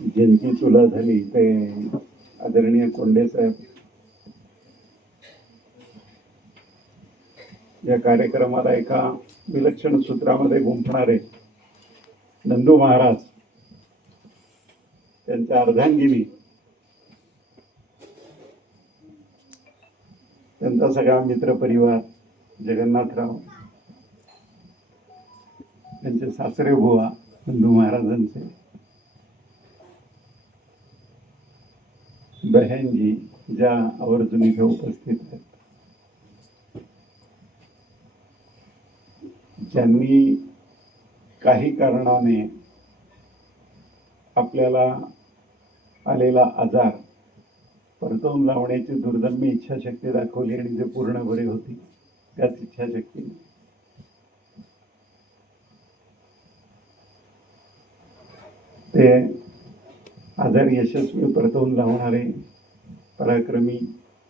ज्यांची तुला झाली ते आदरणीय कोंडे साहेब या कार्यक्रमाला एका विलक्षण सूत्रामध्ये गुंफणारे नंदू महाराज, त्यांच्या अर्धांगिनी, त्यांचा सगळा मित्र परिवार, जगन्नाथराव, त्यांचे सासरे बुवा नंदू महाराजांचे, बहनजी ज्या आवर्जून इथे उपस्थित आहेत, ज्यांनी काही कारणाने आपल्याला आलेला आजार परतवून लावण्याची दुर्दम्य इच्छाशक्ती दाखवली आणि जे पूर्ण बरे होती त्याच इच्छाशक्तीने ते आजार यशस्वी परतवून लावणारे पराक्रमी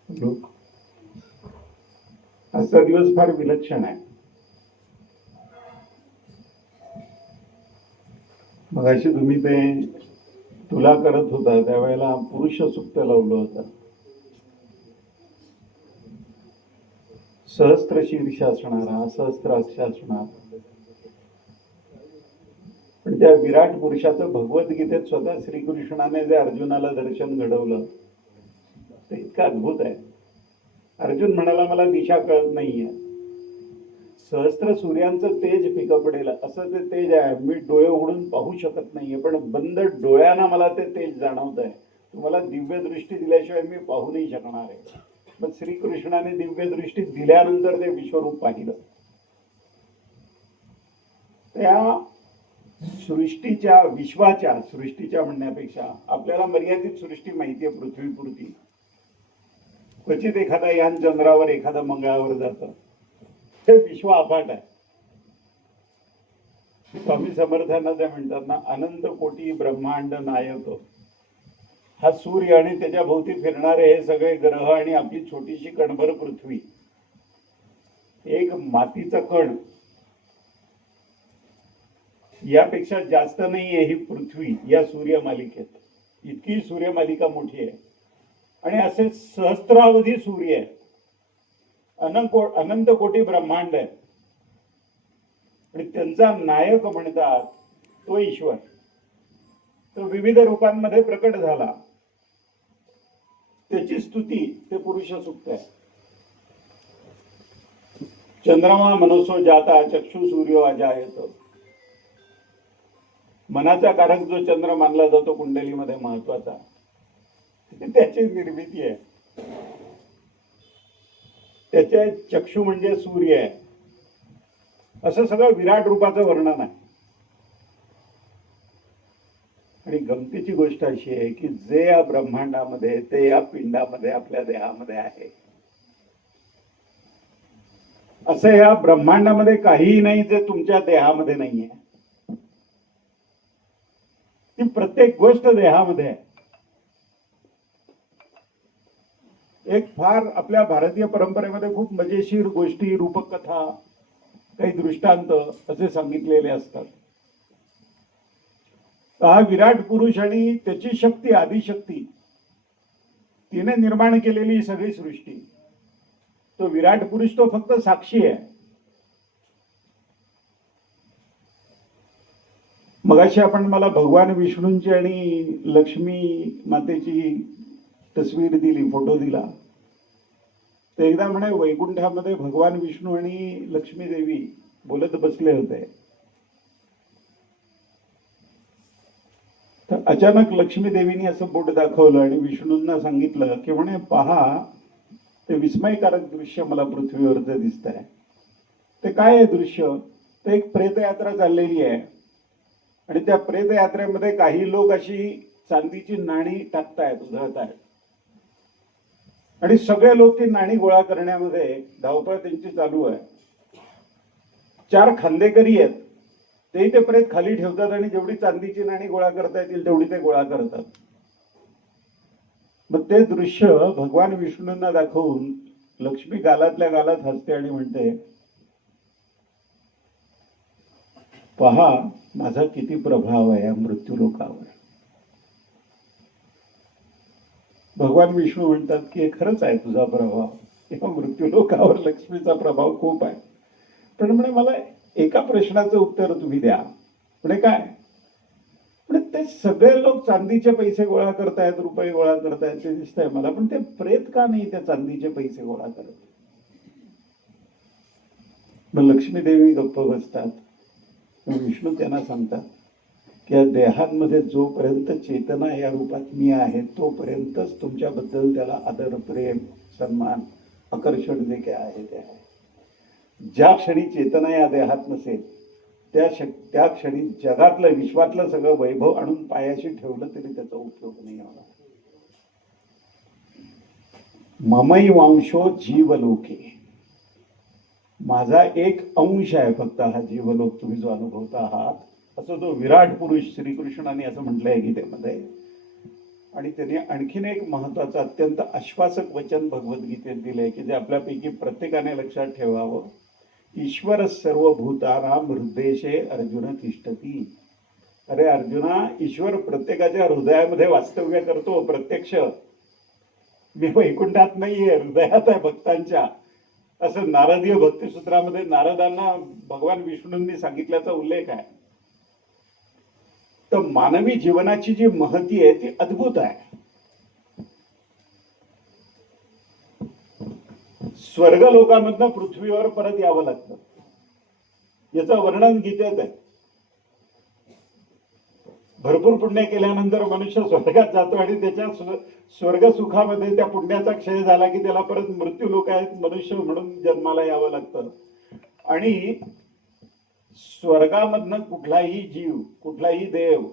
लोक. आजचा दिवस फार विलक्षण आहे. मगाशी तुम्ही ते तुला करत होता त्यावेळेला पुरुष सुक्त लावलं होतं. सहस्त्र शीर्ष असणारा, सहस्त्राक्ष असणार, पण त्या विराट पुरुषाचं भगवद्गीतेत स्वतः श्रीकृष्णाने जे अर्जुनाला दर्शन घडवलं ते इतकं अद्भुत आहे. अर्जुन म्हणाला मला दिशा कळत नाहीये, सहस्त्र सूर्यांचं तेज फिकं पडेल असं ते तेज आहे, मी डोळे उघडून पाहू शकत नाहीये, पण बंद डोळ्यांना मला ते तेज जाणवत आहे. तुम्हाला दिव्य दृष्टी दिल्याशिवाय मी पाहू नाही शकणार आहे. पण श्रीकृष्णाने दिव्य दृष्टी दिल्यानंतर ते विश्वरूप पाहिलं. त्या सृष्टीच्या, विश्वाच्या, सृष्टीच्या म्हणण्यापेक्षा आपल्याला मर्यादित सृष्टी माहिती आहे पृथ्वीपुरती. क्वचित एखादा यान चंद्रावर, एखादा मंगळावर जातं. हे विश्व अफाट आहे. स्वामी समर्थांना जे म्हणतात ना, अनंत कोटी ब्रह्मांड नायक हा सूर्य आणि त्याच्या भोवती फिरणारे हे सगळे ग्रह आणि आपली छोटीशी कणभर पृथ्वी, एक मातीचा कण, यापेक्षा जास्त नाहीये ही पृथ्वी या सूर्यमालिकेत. इतकी सूर्यमालिका मोठी आहे आणि असे सहस्त्रावधी सूर्य आहे. अनंत कोटी ब्रह्मांड आहे आणि त्यांचा नायक म्हणतात तो ईश्वर. तो विविध रूपांमध्ये प्रकट झाला, त्याची स्तुती ते पुरुष सूक्त आहे. चंद्रमा मनसो जाता चक्षु सूर्यो अजायत. मनाचा कारक जो चंद्र मानला जातो कुंडलीमध्ये महत्वाचा, त्याची निर्मिती आहे. त्याचे चक्षु म्हणजे सूर्य आहे. असं सगळं विराट रूपाचं वर्णन आहे. आणि गमतीची गोष्ट अशी आहे की जे या ब्रह्मांडामध्ये ते या पिंडामध्ये आपल्या देहामध्ये आहे. असं या ब्रह्मांडामध्ये काहीही नाही जे तुमच्या देहामध्ये नाहीये. ती प्रत्येक गोष्ट देहामध्ये आहे. एक फार आपल्या भारतीय परंपरेमध्ये खूप मजेशीर गोष्टी, रूपकथा, काही दृष्टांत असे सांगितलेले असतात. हा विराट पुरुष आणि त्याची शक्ती, आदिशक्ती, तिने निर्माण केलेली सगळी सृष्टी. तो विराट पुरुष तो फक्त साक्षी आहे. मगाशी आपण मला भगवान विष्णूंची आणि लक्ष्मी मातेची तस्वीर दिली, फोटो दिला. तर एकदा म्हणे वैकुंठामध्ये भगवान विष्णू आणि लक्ष्मी देवी बोलत बसले होते. तर अचानक लक्ष्मी देवीने असं बोट दाखवलं आणि विष्णूंना सांगितलं की म्हणे पहा, ते विस्मयकारक दृश्य मला पृथ्वीवरचं दिसत आहे. ते काय आहे दृश्य? ते एक प्रेतयात्रा चाललेली आहे आणि त्या प्रेतयात्रेमध्ये काही लोक अशी चांदीची नाणी टाकतायत, उधळतायत आणि सगळे लोक ती नाणी गोळा करण्यामध्ये धावपळ त्यांची चालू आहे. 4 खांदेकरी आहेत, तेही ते प्रेत खाली ठेवतात आणि जेवढी चांदीची नाणी गोळा करता येतील तेवढी ते गोळा करतात. मग ते दृश्य भगवान विष्णूंना दाखवून लक्ष्मी गालातल्या गालात हसते आणि म्हणते, पहा माझा किती प्रभाव आहे या मृत्यू लोकावर. भगवान विष्णू म्हणतात की हे खरंच आहे तुझा प्रभाव, किंवा मृत्यूलोकावर लक्ष्मीचा प्रभाव खूप आहे. पण म्हणे मला एका प्रश्नाचं उत्तर तुम्ही द्या. म्हणे काय? म्हणे ते सगळे लोक चांदीचे पैसे गोळा करतायत, रुपये गोळा करतायत, ते दिसतंय मला, पण ते प्रेत का नाही त्या चांदीचे पैसे गोळा करत? मग लक्ष्मी देवी गप्प बसतात. विष्णू त्यांना सांगतात की या देहांमध्ये जोपर्यंत चेतना या रूपात मी आहे तोपर्यंतच तुमच्याबद्दल त्याला आदर, प्रेम, सन्मान, आकर्षण जे काय आहे ते आहे. ज्या क्षणी चेतना या देहात नसेल त्या क्षणी जगातलं, विश्वातलं सगळं वैभव आणून पायाशी ठेवलं तरी त्याचा उपयोग नाही होणार. ममई वांशो जीवलोके, माझा एक अंश आहे फक्त हा जीवलोक तुम्ही जो अनुभवता आहात, असं तो विराट पुरुष श्रीकृष्णाने असं म्हटलंय गीतेमध्ये. आणि त्याने आणखीन एक महत्वाचं अत्यंत आश्वासक वचन भगवद्गीतेत दिलंय की जे आपल्यापैकी प्रत्येकाने लक्षात ठेवावं. ईश्वर सर्वभूतानां हृदयेशे अर्जुन तिष्ठती. अरे अर्जुना, ईश्वर प्रत्येकाच्या हृदयामध्ये वास्तव्य करतो प्रत्यक्ष. मी वैकुंठात नाहीये, हृदयात आहे भक्तांच्या. असं नारदीय भक्तिसूत्रामध्ये नारदांना भगवान विष्णूंनी सांगितल्याचा उल्लेख आहे. तर मानवी जीवनाची जी महती आहे ती अद्भुत आहे. स्वर्ग लोकांमधनं पृथ्वीवर परत यावं लागतं, याचं वर्णन गीतेत आहे. भरपूर पुण्य केल्यानंतर मनुष्य स्वर्गात जातो आणि त्याच्या स्वर्ग सुखामध्ये त्या पुण्याचा क्षय झाला की त्याला परत मृत्यू लोक आहेत मनुष्य म्हणून जन्माला यावं लागतं. आणि स्वर्गामधनं कुठलाही जीव, कुठलाही देव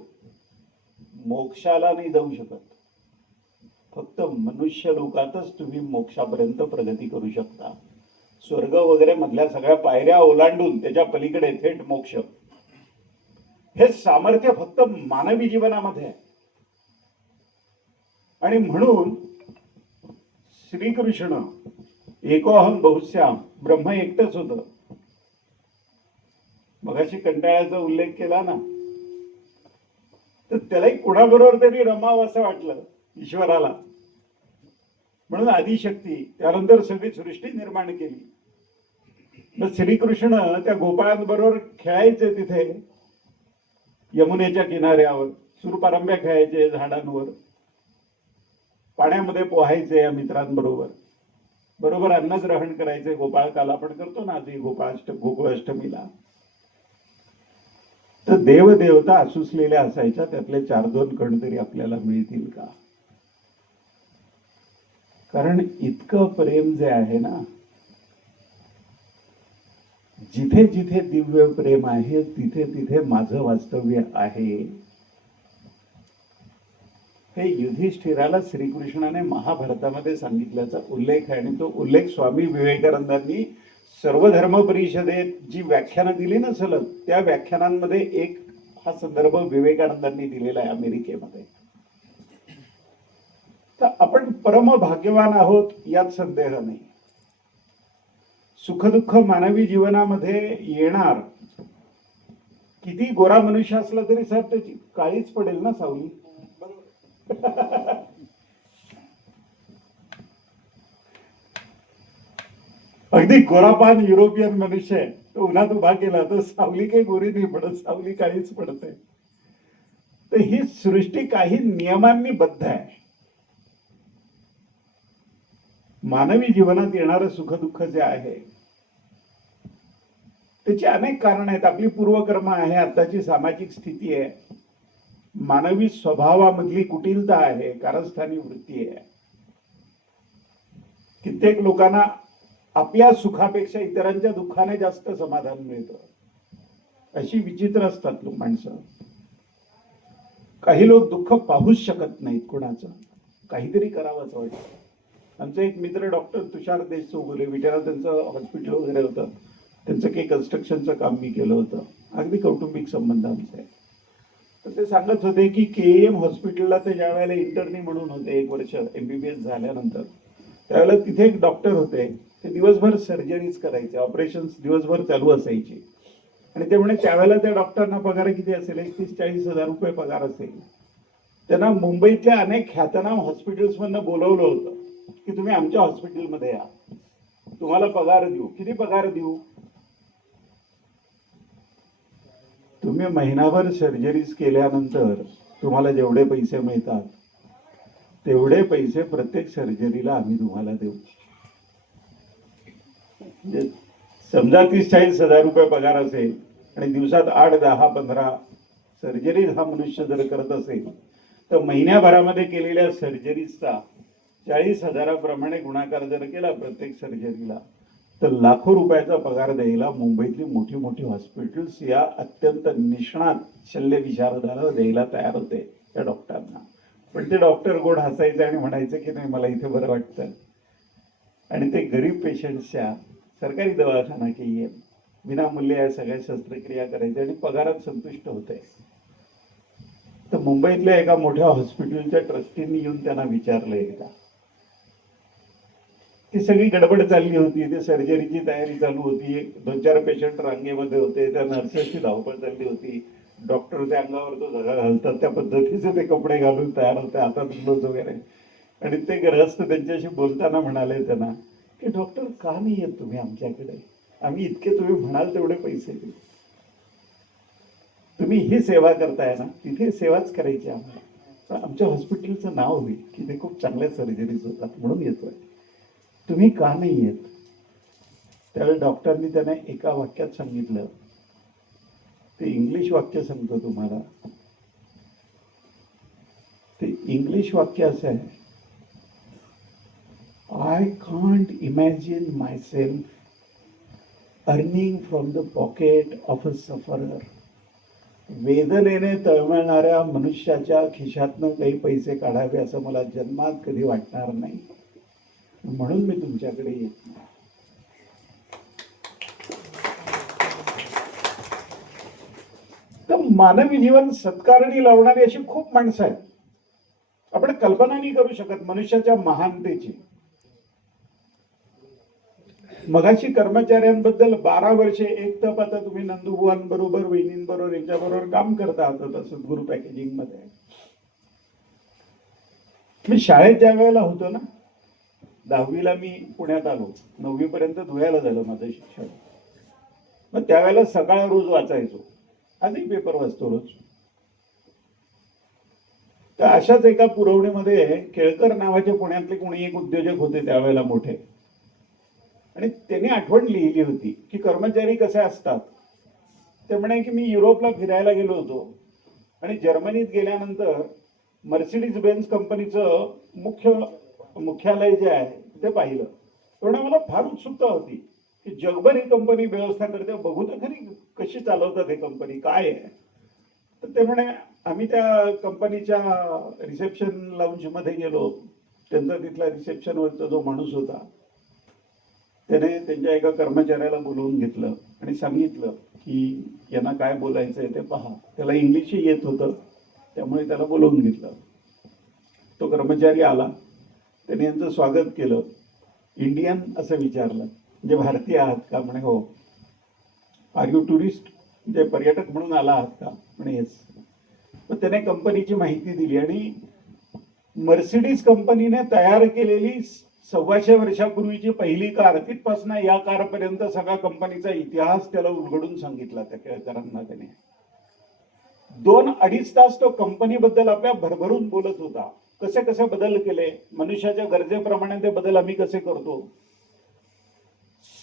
मोक्षाला नाही जाऊ शकत. फक्त मनुष्य लोकातच तुम्ही मोक्षापर्यंत प्रगती करू शकता. स्वर्ग वगैरे मधल्या सगळ्या पायऱ्या ओलांडून त्याच्या पलीकडे थेट मोक्ष, हे सामर्थ्य फक्त मानवी जीवनामध्ये आहे. आणि म्हणून श्रीकृष्ण एकोहम बहुश्याम, ब्रह्म एकटच होतं. मगाशी कंटाळ्याचा उल्लेख केला ना, तर त्यालाही कुणाबरोबर तरी रमावं असं वाटलं ईश्वराला. म्हणून आदिशक्ती, त्यानंतर सगळी सृष्टी निर्माण केली. मग श्रीकृष्ण त्या गोपाळांबरोबर खेळायचे तिथे यमुनेच्या किनाऱ्यावर, सूरपारंब्या खेळायचे झाडांवर, पाण्यामध्ये पोहायचे या मित्रांबरोबर, बरोबर अन्नग्रहण करायचे. गोपाळकाला आपण करतो ना आधी गोकुळाष्टमीला. तर देवदेवता आसुसलेल्या असायच्या, त्यातले 4-2 कण तरी आपल्याला मिळतील का? कारण इतकं प्रेम जे आहे ना, जिथे जिथे दिव्य प्रेम आहे तिथे तिथे माझं वास्तव्य आहे. हे युधिष्ठिराला श्रीकृष्णाने महाभारतामध्ये सांगितल्याचा उल्लेख आहे. आणि तो उल्लेख स्वामी विवेकानंदांनी सर्वधर्म परिषदेत जी व्याख्यानं दिली ना सलग, त्या व्याख्यानांमध्ये एक हा संदर्भ विवेकानंदांनी दिलेला आहे अमेरिकेमध्ये. तर आपण परम भाग्यवान आहोत यात संदेह नाही. सुखदुःख मानवी जीवनामध्ये येणार. किती गोरा मनुष्य असला तरी साहेब त्याची काळीच पडेल ना सावली. अगदी गोरापान युरोपियन मनुष्य आहे, तो उन्हात उभा केला तर सावली काही गोरी नाही पडत, सावली काळीच पडते. तर ही सृष्टी काही नियमांनी बद्ध आहे. मानवी जीवनात येणारं सुखदुःख जे आहे त्याची अनेक कारण आहेत. आपली पूर्वकर्म आहे, आताची सामाजिक स्थिती आहे, मानवी स्वभावामधली कुटिलता आहे, कारस्थानी वृत्ती आहे. कित्येक लोकांना आपल्या सुखापेक्षा इतरांच्या दुःखाने जास्त समाधान मिळतं. अशी विचित्र असतात लोक माणसं. काही लोक दुःख पाहूच शकत नाहीत कोणाचं, काहीतरी करावं असं वाटतं. आमचे एक मित्र डॉक्टर तुषार देशमुख, विटाला त्यांचं हॉस्पिटल वगैरे होतं, त्यांचं काही कन्स्ट्रक्शनचं काम मी केलं होतं, अगदी कौटुंबिक संबंध आमचे. तर ते सांगत होते की KEM हॉस्पिटलला ते ज्या वेळेला इंटर्नी म्हणून होते 1 वर्ष MBBS झाल्यानंतर, त्यावेळेला तिथे एक डॉक्टर होते, ते दिवसभर सर्जरीज करायचे, ऑपरेशन्स दिवसभर चालू असायचे. आणि ते म्हणे त्यावेळेला त्या डॉक्टरना पगार किती असेल, 30-40 हजार रुपये पगार असेल. त्यांना मुंबईतल्या अनेक ख्यातनाम हॉस्पिटल्स मधनं बोलवलं होतं की तुम्ही आमच्या हॉस्पिटलमध्ये या, तुम्हाला पगार देऊ. किती पगार देऊ? तुम्ही महिनाभर सर्जरीज केल्यानंतर तुम्हाला जेवढे पैसे मिळतात तेवढे पैसे प्रत्येक सर्जरीला आम्ही तुम्हाला देऊ. म्हणजे समजा 30-40 हजार रुपये पगार असेल आणि दिवसात 8, 10, 15 सर्जरीज हा मनुष्य जर करत असेल तर महिन्याभरामध्ये केलेल्या सर्जरीजचा 40 हजाराप्रमाणे गुणाकार जर केला प्रत्येक सर्जरीला तर लाखो रुपयाचा पगार द्यायला मुंबईतली मोठी मोठी हॉस्पिटल्स या अत्यंत निष्णात शल्य विशारदाला द्यायला तयार होते त्या डॉक्टरांना. पण ते डॉक्टर गोड हसायचे आणि म्हणायचे की नाही मला इथे बरं वाटतं. आणि ते गरीब पेशंट्सच्या सरकारी दवाखाना की विनामूल्य या सगळ्या शस्त्रक्रिया करायच्या आणि पगारात संतुष्ट होते. तर मुंबईतल्या एका मोठ्या हॉस्पिटलच्या ट्रस्टींनी येऊन त्यांना विचारलं एकदा, ती सगळी गडबड चालली होती, ती सर्जरीची तयारी चालू होती, 2-4 पेशंट रांगेमध्ये होते, त्या नर्सेसची धावपळ चालली होती, डॉक्टर त्या अंगावर तो झगा घालतात त्या पद्धतीचे ते कपडे घालून तयार होते, हातात ग्लोव्ज वगैरे. आणि ते ग्रहस्थ त्यांच्याशी बोलताना म्हणाले त्यांना की डॉक्टर का नाही येत तुम्ही आमच्याकडे, आम्ही इतके तुम्ही म्हणाल तेवढे पैसे देऊ, तुम्ही ही सेवा करताय ना, तिथे सेवाच करायची आम्हाला, तर आमच्या हॉस्पिटलचं नाव होईल की ते खूप चांगल्या सर्जरीज होतात म्हणून येतोय, तुम्ही का नाही येत? त्यावेळी डॉक्टरनी त्यांना एका वाक्यात सांगितलं, ते इंग्लिश वाक्य सांगतो तुम्हाला, ते इंग्लिश वाक्य असं आहे, I can't imagine myself earning from the pocket of a sufferer. वेदनेने तळमळणाऱ्या मनुष्याच्या खिशातनं काही पैसे काढावे असं मला जन्मात कधी वाटणार नाही, म्हणून मी तुमच्याकडे येत नाही. तर मानवी जीवन सत्कारणी लावणारी अशी खूप माणसं आहेत, आपण कल्पना नाही करू शकत मनुष्याच्या महानतेची. मगाशी कर्मचाऱ्यांबद्दल 12 वर्षे एक तप आता तुम्ही नंदुबुवांबरोबर वहिनींबरोबर यांच्याबरोबर काम करता आहात सद्गुरू पॅकेजिंग मध्ये. मी शाळेत ज्या वेळेला होतो ना, 10वीला मी पुण्यात आलो, 9वी पर्यंत धुळ्याला झालं माझं शिक्षण. मग त्यावेळेला सकाळ रोज वाचायचो, आजही पेपर वाचतो रोज. तर अशाच एका पुरवणीमध्ये केळकर नावाचे पुण्यातले कोणी एक उद्योजक होते त्यावेळेला मोठे, आणि त्यांनी आठवण लिहिली होती की कर्मचारी कसे असतात. ते म्हणे की मी युरोपला फिरायला गेलो होतो आणि जर्मनीत गेल्यानंतर मर्सिडीज बेन्झ कंपनीचं मुख्यालय जे आहे ते पाहिलं. तेव्हा मला फार उत्सुकता होती की जगभर ही कंपनी व्यवस्था करते, बघू तर खरी कशी चालवतात हे कंपनी, काय आहे. तर ते म्हणे आम्ही त्या कंपनीच्या रिसेप्शन लाऊंज मध्ये गेलो. त्यांचा तिथला रिसेप्शनवरचा जो माणूस होता त्याने त्यांच्या एका कर्मचाऱ्याला बोलवून घेतलं आणि सांगितलं की यांना काय बोलायचंय ते पहा. त्याला इंग्लिशही येत होतं, त्यामुळे त्याला बोलवून घेतलं. तो कर्मचारी आला, त्याने यांचं स्वागत केलं. इंडियन असं विचारलं, म्हणजे भारतीय आहात का? म्हणे हो. आर यू टुरिस्ट, म्हणजे पर्यटक म्हणून आला आहात का? म्हणे येस. मग त्याने कंपनीची माहिती दिली आणि मर्सिडीज कंपनीने तयार केलेली 125 वर्षापूर्वीची पहिली कार तिथपासून या कारपर्यंत सगळा कंपनीचा इतिहास त्याला उलगडून सांगितला त्या केळकरांना. त्याने 2-2.5 तास तो कंपनीबद्दल आपल्या भरभरून बोलत होता. कसे कसे बदल केले, मनुष्याच्या गरजेप्रमाणे ते बदल आम्ही कसे करतो,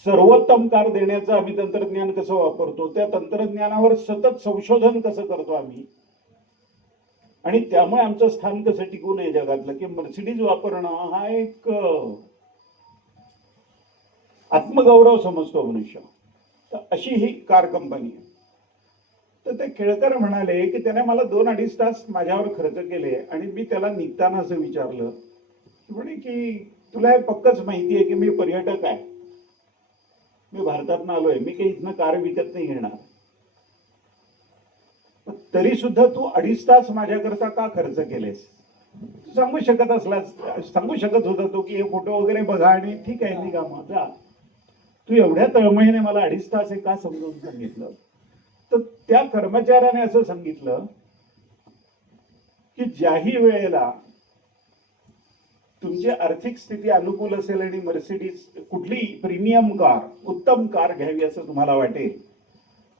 सर्वोत्तम कार देण्याचं आम्ही तंत्रज्ञान कसं वापरतो, त्या तंत्रज्ञानावर सतत संशोधन कसं करतो आम्ही, आणि त्यामुळे आमचं स्थान कसं टिकून आहे जगातलं, की मर्सिडीज वापरणं हा एक आत्मगौरव समजतो मनुष्य. तर अशी ही कार कंपनी आहे. तर ते केळकर म्हणाले की त्याने मला 2-2.5 तास माझ्यावर खर्च केले आणि मी त्याला निघताना असं विचारलं म्हणे की तुला हे पक्कच माहिती आहे की मी पर्यटक आहे, मी भारतातनं आलोय, मी काही इथनं कार विकत नाही घेणार, तरी सुद्धा तू 2.5 तास माझ्याकरता का खर्च केलेस? सांगू शकत होता तो की हे फोटो वगैरे बघा आणि ठीक आहे निघा माझा. तू एवढ्या तळमळीने मला 2.5 तास हे का समजावून सांगितलं? तर त्या कर्मचाऱ्याने असं सांगितलं की ज्याही वेळेला तुमची आर्थिक स्थिती अनुकूल असेल आणि मर्सिडीज कुठली प्रीमियम कार, उत्तम कार घ्यावी असं तुम्हाला वाटेल,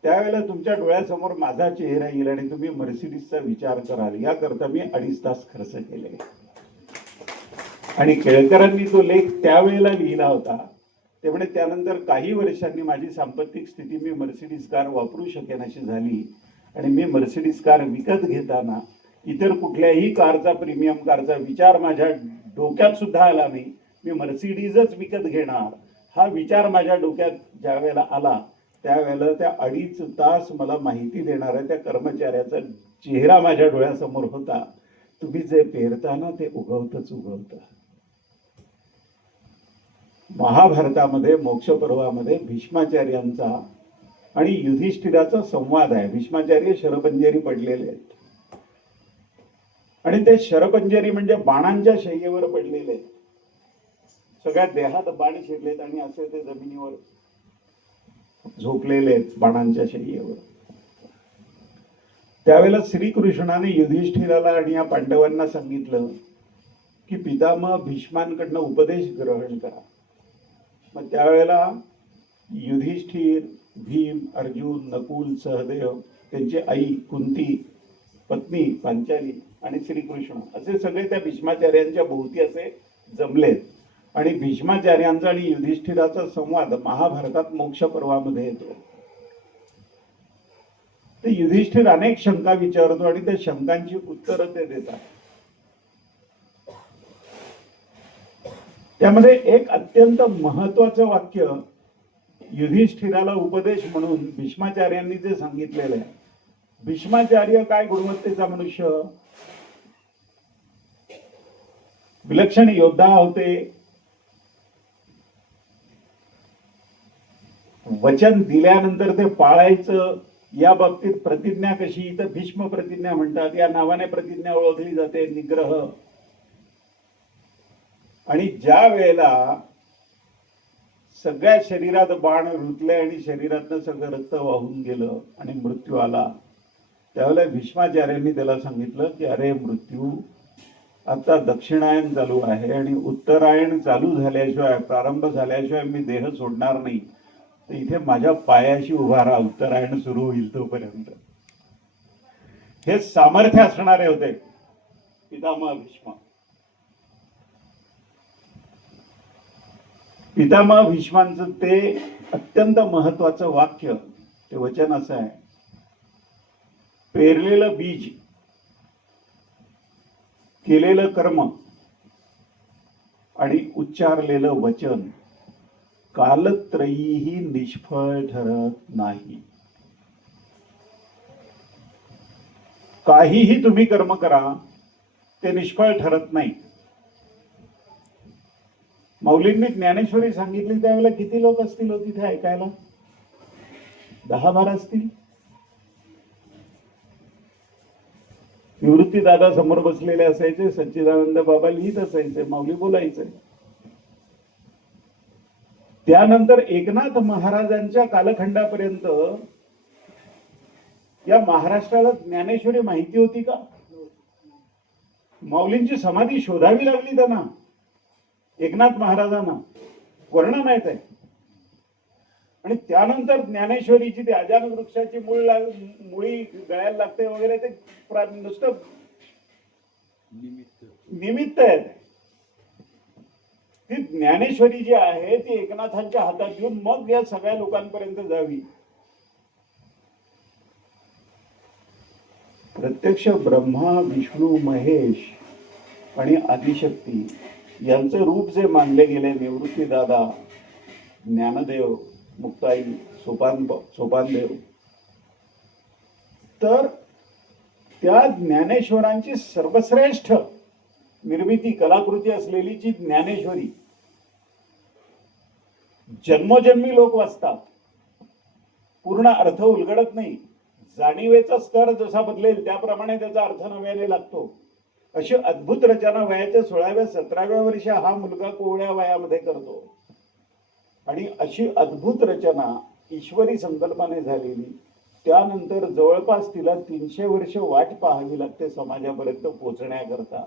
त्यावेळेला तुमच्या डोळ्यासमोर माझा चेहरा येईल आणि तुम्ही मर्सिडीजचा विचार कराल. याकरता मी 2.5 तास खर्च केले. आणि केळकरांनी तो लेख त्यावेळेला लिहिला होता. ते म्हणे त्यानंतर काही वर्षांनी माझी सांपत्तिक स्थिती मी मर्सिडीज कार वापरू शकेन अशी झाली आणि मी मर्सिडीज कार विकत घेताना इतर कुठल्याही कारचा, प्रीमियम कारचा विचार माझ्या डोक्यात सुद्धा आला नाही. मी मर्सिडीजच विकत घेणार हा विचार माझ्या डोक्यात ज्या वेळेला आला, त्यावेळेला त्या 2.5 तास मला माहिती देणाऱ्या त्या कर्मचाऱ्याचा चेहरा माझ्या डोळ्यासमोर होता. तुम्ही जे पेरता ना ते उगवतच उगवतं. महाभारतामध्ये मोक्ष पर्वामध्ये भीष्माचार्यांचा आणि युधिष्ठिराचा संवाद आहे. भीष्माचार्य शरपंजरी पडलेले आहेत आणि ते शरपंजरी म्हणजे बाणांच्या शय्येवर पडलेले आहेत. सगळ्या देहात बाण शिरलेत आणि असे ते जमिनीवर झोपलेले आहेत बाणांच्या शय्येवर. त्यावेळेला श्रीकृष्णाने युधिष्ठिराला आणि या पांडवांना सांगितलं की पितामह भीष्मांकडनं उपदेश ग्रहण करा. मग त्यावेळेला युधिष्ठिर, भीम, अर्जुन, नकुल, सहदेव, त्यांची आई कुंती, पत्नी पांचाली आणि श्रीकृष्ण असे सगळे त्या भीष्माचार्यांच्या भोवती असे जमलेत. आणि भीष्माचार्यांचा आणि युधिष्ठिराचा संवाद महाभारतात मोक्ष पर्वामध्ये येतो. तर युधिष्ठिर अनेक शंका विचारतो आणि त्या शंकांची उत्तरं ते देतात. त्यामध्ये एक अत्यंत महत्वाचं वाक्य युधिष्ठिराला उपदेश म्हणून भीष्माचार्यांनी जे सांगितलेलं आहे. भीष्माचार्य काय गुणवत्तेचा मनुष्य, विलक्षण योद्धा होते. वचन दिल्यानंतर ते पाळायचं या बाबतीत प्रतिज्ञा कशी, तर भीष्म प्रतिज्ञा म्हणतात. या नावाने प्रतिज्ञा ओळखली जाते. निग्रह. आणि ज्या वेळेला सगळ्या शरीरात बाण रुतले आणि शरीरातनं सगळं रक्त वाहून गेलं आणि मृत्यू आला, त्यावेळेला भीष्माचार्यांनी त्याला सांगितलं की अरे मृत्यू, आता दक्षिणायन चालू आहे आणि उत्तरायण चालू झाल्याशिवाय, प्रारंभ झाल्याशिवाय मी देह सोडणार नाही. तर इथे माझ्या पायाशी उभा राहा, उत्तरायण सुरू होईल तोपर्यंत. हे सामर्थ्य असणारे होते पितामह भीष्म. पितामह भीष्मांचं ते अत्यंत महत्वाचं वाक्य, ते वचन असं आहे, पेरलेलं बीज, केलेलं कर्म आणि उच्चारलेलं वचन कालत्रयीही निष्फळ ठरत नाही. काहीही तुम्ही कर्म करा ते निष्फळ ठरत नाही. मौलींनी ज्ञानेश्वरी सांगितली त्यावेळेला किती लोक असतील हो तिथे ऐकायला? 10-12 असतील. निवृत्ती दादा समोर बसलेले असायचे, सच्चिदानंद बाबा लिहित असायचे, माऊली बोलायचे. त्यानंतर एकनाथ महाराजांच्या कालखंडापर्यंत या महाराष्ट्राला ज्ञानेश्वरी माहिती होती का? माऊलींची समाधी शोधावी लागली त्यांना. एकनाथ महाराजांना वर्णन माहित आहे. आणि त्यानंतर ज्ञानेश्वरीची ती अजान वृक्षाची मुळी गळ्याला लागते वगैरे, ते नुसतं निमित्त आहे. ती ज्ञानेश्वरी जी आहे ती एकनाथांच्या हातात घेऊन मग या सगळ्या लोकांपर्यंत जावी. प्रत्यक्ष ब्रह्मा, विष्णू, महेश आणि आदिशक्ती यांचं रूप जे मानले गेले, निवृत्ती दादा, ज्ञानदेव, मुक्ताई, सोपानदेव, तर त्या ज्ञानेश्वरांची सर्वश्रेष्ठ निर्मिती, कलाकृती असलेली जी ज्ञानेश्वरी जन्मोजन्मी लोक वाचतात, पूर्ण अर्थ उलगडत नाही. जाणीवेचा स्तर जसा बदलेल त्याप्रमाणे त्याचा अर्थ नव्याने लागतो. अशी अद्भुत रचना वयाच्या 16व्या-17व्या वर्षी हा मुलगा कोवळ्या वयामध्ये करतो. आणि अशी अद्भुत रचना ईश्वरी संकल्पाने झालेली त्यानंतर जवळपास तिला 300 वर्ष वाट पाहावी लागते समाजापर्यंत पोहोचण्याकरता.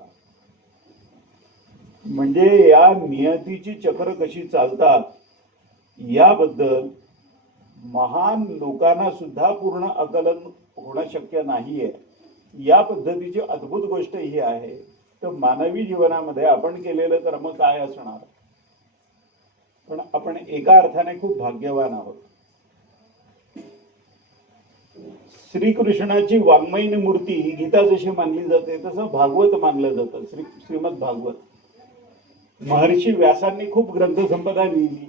म्हणजे या नियतीची चक्र कशी चालतात याबद्दल महान लोकांना सुद्धा पूर्ण आकलन होणं शक्य नाहीये. या पद्धतीची अद्भुत गोष्ट ही आहे. तर मानवी जीवनामध्ये आपण केलेलं कर्म काय असणार, पण आपण एका अर्थाने खूप भाग्यवान आहोत. श्रीकृष्णाची वाङ्मयीन मूर्ती गीता जशी मानली जाते तसं भागवत मानलं जातं. श्रीमद भागवत. महर्षी व्यासांनी खूप ग्रंथसंपदा लिहिली.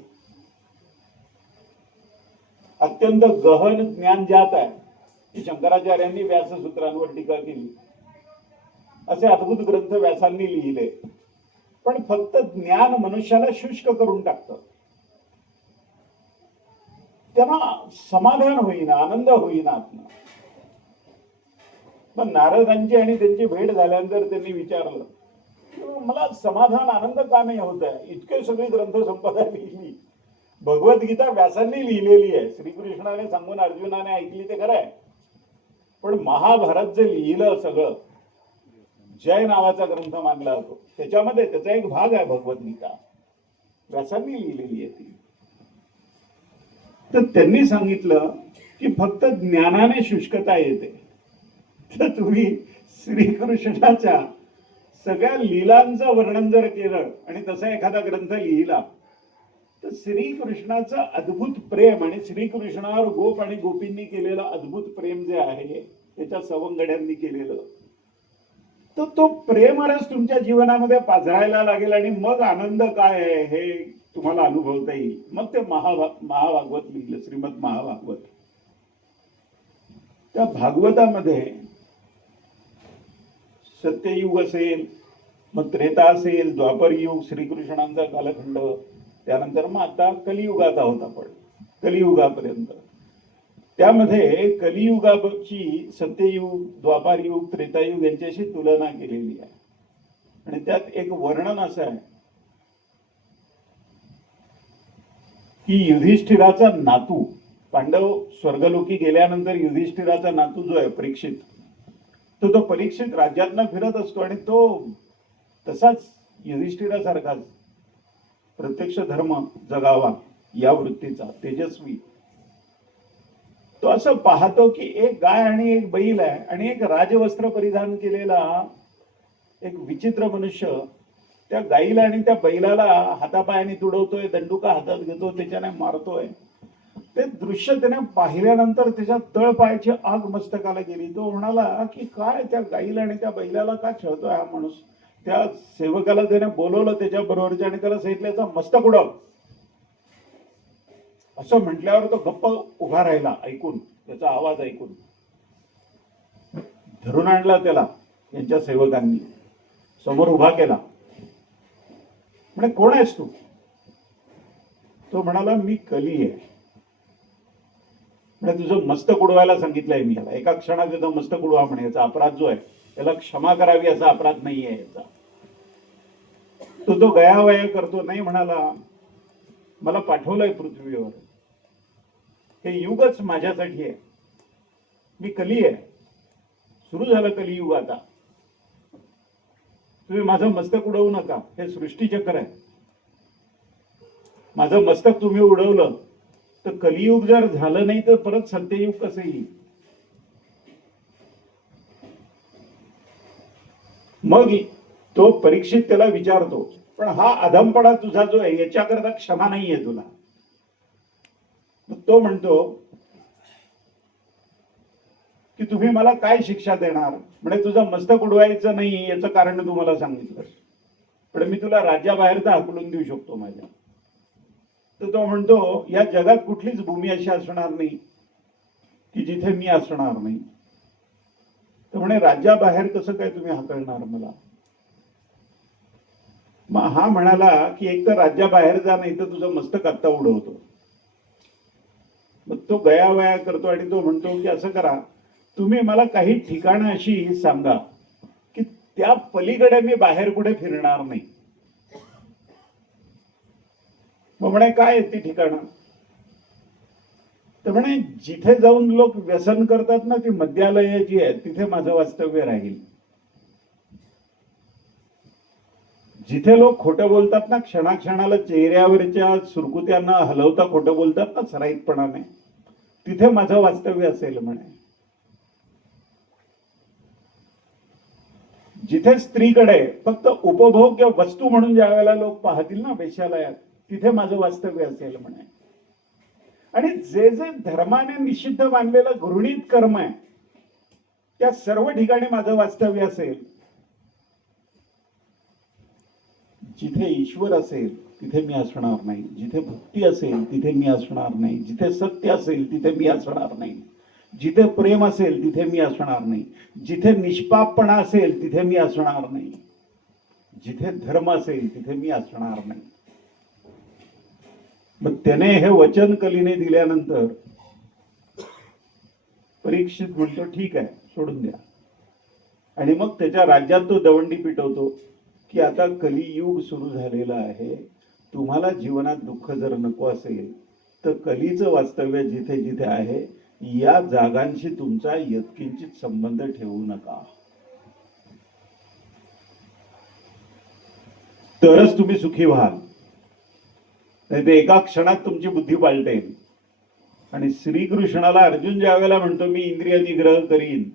अत्यंत गहन ज्ञान ज्यात आहे की शंकराचार्यांनी व्याससूत्रांवर टीका केली. असे अद्भुत ग्रंथ व्यासांनी लिहिले. पण फक्त ज्ञान मनुष्याला शुष्क करून टाकतं. त्यांना समाधान होईना, आनंद होईना आत्मा. मग नारदांची आणि त्यांची भेट झाल्यानंतर त्यांनी विचारलं, मला समाधान आनंद का नाही होत आहे? इतके सगळी ग्रंथसंपदा लिहिली, भगवद्गीता व्यासांनी लिहिलेली आहे, श्रीकृष्णाने सांगून अर्जुनाने ऐकली ते खरं आहे. पण महाभारत जे लिहिलं सगळं, जय नावाचा ग्रंथ मानला जातो, त्याच्यामध्ये त्याचा एक भाग आहे भगवद्गीता, व्यासांनी लिहिलेली आहे ती. तर त्यांनी सांगितलं की फक्त ज्ञानाने शुष्कता येते. तर तुम्ही श्रीकृष्णाच्या सगळ्या लीलांचं वर्णन जर केलं आणि तसा एखादा ग्रंथ लिहिला तर श्रीकृष्णाचं अद्भुत प्रेम आणि श्रीकृष्णावर गोप आणि गोपींनी केलेलं अद्भुत प्रेम जे आहे, त्याच्या सवंगड्यांनी केलेलं, तर तो प्रेमरस तुमच्या जीवनामध्ये पाझरायला लागेल आणि मग आनंद काय आहे हे तुम्हाला अनुभवता येईल. मग ते महाभागवत लिहिलं, श्रीमद महाभागवत. त्या भागवतामध्ये सत्ययुग असेल, मग त्रेता असेल, द्वापर युग, श्रीकृष्णांचा कालखंड, त्यानंतर मग आता कलियुगात आहोत आपण, कलियुगापर्यंत. त्यामध्ये कलियुगाची सत्ययुग, द्वापार युग, त्रेतायुग यांच्याशी तुलना केलेली आहे. आणि त्यात एक वर्णन असं आहे की युधिष्ठिराचा नातू, पांडव स्वर्गलोकी गेल्यानंतर युधिष्ठिराचा नातू जो आहे परीक्षित, तो परीक्षित राज्यातनं फिरत असतो आणि तो तसाच युधिष्ठिरासारखाच प्रत्यक्ष धर्म जगावा या वृत्तीचा, तेजस्वी. तो असं पाहतो की एक गाय आणि एक बैल आहे आणि एक राजवस्त्र परिधान केलेला एक विचित्र मनुष्य त्या गाईला आणि त्या बैलाला हातापायाने तुडवतोय, दंडुका हातात घेतो, त्याच्याने मारतोय. ते दृश्य त्याने पाहिल्यानंतर त्याच्या तळपायाची आग मस्तकाला गेली. तो म्हणाला की काय त्या गाईला आणि त्या बैलाला का छळतोय हा माणूस. त्या सेवकाला त्याने बोलवलं त्याच्या बरोबरच्या आणि त्याला सांगितलं याचा मस्तक उडव. असं म्हटल्यावर तो गप्प उभा राहिला, ऐकून, त्याचा आवाज ऐकून. धरून आणला त्याला यांच्या सेवकांनी, समोर उभा केला. म्हणे कोण आहेस तू? तो म्हणाला मी कली आहे. म्हणजे तुझं मस्तक उडवायला सांगितलंय मी याला, एका क्षणात त्याचा मस्तक उडवा म्हणे. याचा अपराध जो आहे त्याला क्षमा करावी असा अपराध नाहीये याचा. तो गयावया करतो. नाही म्हणाला, मला पाठवलंय पृथ्वीवर, हे युगच माझ्यासाठी आहे, मी कली आहे, सुरू झालं कलियुग आता, तुम्ही माझं मस्तक उडवू नका, हे सृष्टीचक्र आहे. माझं मस्तक तुम्ही उडवलं तर कलियुग जर झालं नाही तर परत सत्ययुग कसं येईल. मग तो परीक्षित त्याला विचारतो, पण हा अधमपणा तुझा जो आहे याच्याकरता क्षमा नाहीये तुला. तो म्हणतो की तुम्ही मला काय शिक्षा देणार. म्हणजे तुझं मस्तक उडवायचं नाही याचं कारण तुम्हाला सांगितलं, पण मी तुला राज्याबाहेरचा हाकलून देऊ शकतो माझ्या. तर तो म्हणतो या जगात कुठलीच भूमी अशी असणार नाही की जिथे मी असणार नाही. तर म्हणे राज्याबाहेर कसं काय तुम्ही हाकलणार मला. मग हा म्हणाला की एक तर राज्याबाहेर जा, नाही तर तुझं मस्तक आत्ता उडवतो. मग तो गयावया करतो आणि तो म्हणतो की असं करा, तुम्ही मला काही ठिकाणं अशी सांगा की त्या पलीकडे मी बाहेर कुठे फिरणार नाही. मग म्हणे काय ती ठिकाणं. तर म्हणे जिथे जाऊन लोक व्यसन करतात ना, ती मद्यालय जी आहेत तिथे माझं वास्तव्य राहील. जिथे लोक खोटं बोलतात ना, क्षणाक्षणाला चेहऱ्यावरच्या सुरकुत्यांना हलवता खोटं बोलतात ना सराईतपणाने, तिथे माझं वास्तव्य असेल म्हणे. जिथे स्त्रीकडे फक्त उपभोग्य वस्तू म्हणून ज्या वेळेला लोक पाहतील ना वेश्यालयात, तिथे माझं वास्तव्य असेल म्हणे. आणि जे जे धर्माने निषिद्ध मानलेलं घृणित कर्म आहे त्या सर्व ठिकाणी माझं वास्तव्य असेल. जिथे ईश्वर असेल तिथे मी असणार नाही, जिथे भक्ती असेल तिथे मी असणार नाही, जिथे सत्य असेल तिथे मी असणार नाही, जिथे प्रेम असेल तिथे मी असणार नाही, जिथे निष्पापपणा असेल तिथे मी असणार नाही, जिथे धर्म असेल तिथे मी असणार नाही. मग त्याने हे वचन कलीने दिल्यानंतर परीक्षित म्हणतो ठीक आहे, सोडून द्या. आणि मग त्याच्या राज्यात तो दवंडी पिटवतो की आता कलियुग सुरू झालेलं आहे, तुम्हाला जीवनात दुःख जर नको असेल तर कलीचं वास्तव्य जिथे जिथे आहे या जागांशी तुमचा यत्किंचित संबंध ठेवू नका, तरच तुम्ही सुखी व्हाल. नाही ते एका क्षणात तुमची बुद्धी पालटेल. आणि श्रीकृष्णाला अर्जुन ज्या वेळेला म्हणतो मी इंद्रिय निग्रह करीन,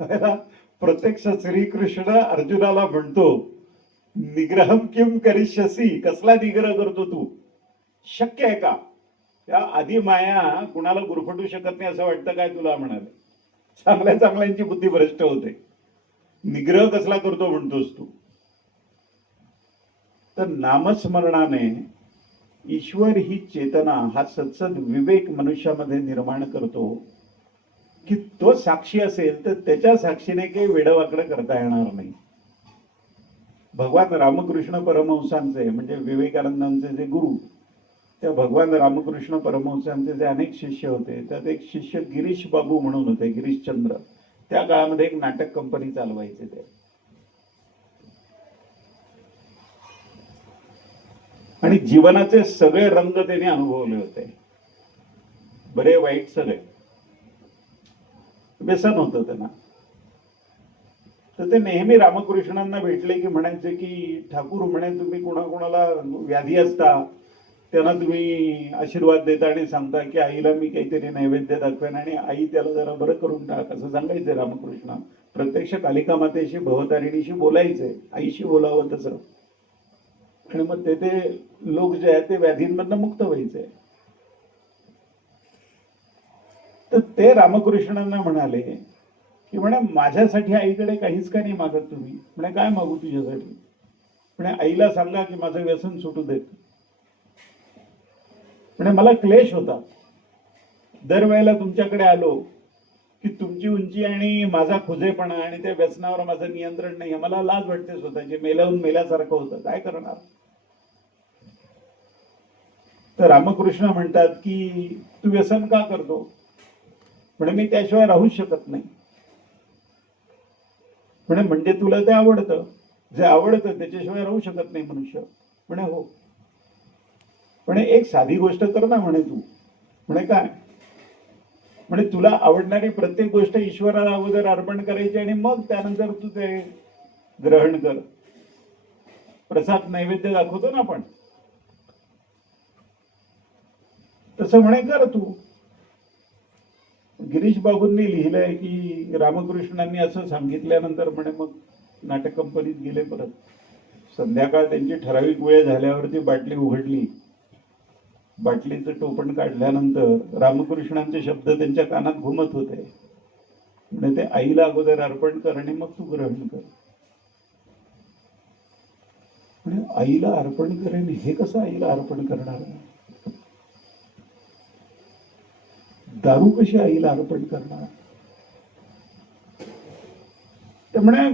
त्यावेळेला प्रत्यक्ष श्रीकृष्ण अर्जुनाला म्हणतो निग्रहम किम करिष्यसी, कसला निग्रह करतो तू, शक्य आहे का? त्या आधी माया कुणाला गुरफटू शकत नाही असं वाटतं काय तुला म्हणाले. चांगल्या चांगल्यांची बुद्धी भ्रष्ट होते, निग्रह कसला करतो म्हणतोस तू. तर नामस्मरणाने ईश्वर ही चेतना, हा सत्सद विवेक मनुष्यामध्ये निर्माण करतो की तो साक्षी असेल तर त्याच्या साक्षीने काही वेडवाकडं करता येणार नाही. भगवान रामकृष्ण परमहंसांचे म्हणजे विवेकानंदांचे जे गुरु, त्या भगवान रामकृष्ण परमहंसांचे जे अनेक शिष्य होते त्यात एक शिष्य गिरीश बाबू म्हणून होते, गिरीशचंद्र. त्या काळामध्ये एक नाटक कंपनी चालवायचे ते. आणि जीवनाचे सगळे रंग त्यांनी अनुभवले होते, बरे वाईट सगळे. व्यसन होतं त्यांना. तर ते नेहमी रामकृष्णांना भेटले की म्हणायचे की ठाकूर म्हणे तुम्ही कोणाकोणाला व्याधी असता त्यांना तुम्ही आशीर्वाद देता आणि सांगता की आईला मी काहीतरी नैवेद्य दाखवेन आणि आई त्याला जरा बरं करून टाक असं सांगायचे रामकृष्ण. प्रत्यक्ष कालिका मातेशी भवतारिणीशी बोलायचे, आईशी बोलावं तसं. आणि मग ते लोक जे आहेत ते व्याधींमधनं मुक्त व्हायचे. तर ते रामकृष्णांना म्हणाले की म्हणे माझ्यासाठी आईकडे काहीच का नाही मागत तुम्ही. म्हणे काय मागू तुझ्यासाठी. म्हणे आईला सांगा की माझं व्यसन सुटू देत. म्हणे मला क्लेश होता, दरवेळेला तुमच्याकडे आलो की तुमची उंची आणि माझा खुजेपणा आणि त्या व्यसनावर माझं नियंत्रण नाही, मला लाज वाटते स्वतःची, मेल्याहून मेल्यासारखं होतं, काय करणार. तर रामकृष्ण म्हणतात की तू व्यसन का करतो. म्हणे मी त्याशिवाय राहूच शकत नाही. म्हणे म्हणजे तुला ते आवडतं, जे आवडतं त्याच्याशिवाय राहू शकत नाही मनुष्य. म्हणे हो. म्हणे एक साधी गोष्ट कर ना म्हणे तू. म्हणे काय. म्हणे तुला आवडणारी प्रत्येक गोष्ट ईश्वराला अगोदर अर्पण करायची आणि मग त्यानंतर तू ते ग्रहण कर. प्रसाद नैवेद्य दाखवतो ना आपण, तसं म्हणे कर तू. गिरीश बाबूंनी लिहिलंय की रामकृष्णांनी असं सांगितल्यानंतर म्हणे मग नाटक कंपनीत गेले. परत संध्याकाळ त्यांची ठराविक वेळ झाल्यावरती बाटली उघडली. बाटलीचं टोपण काढल्यानंतर रामकृष्णांचे शब्द त्यांच्या कानात घुमत होते. म्हणजे ते आईला अगोदर अर्पण कर आणि मग तू ग्रहण कर. म्हणजे आईला अर्पण करेन, हे कसं आईला अर्पण करणार. दारू कशी आईला अर्पण करणार. त्यामुळे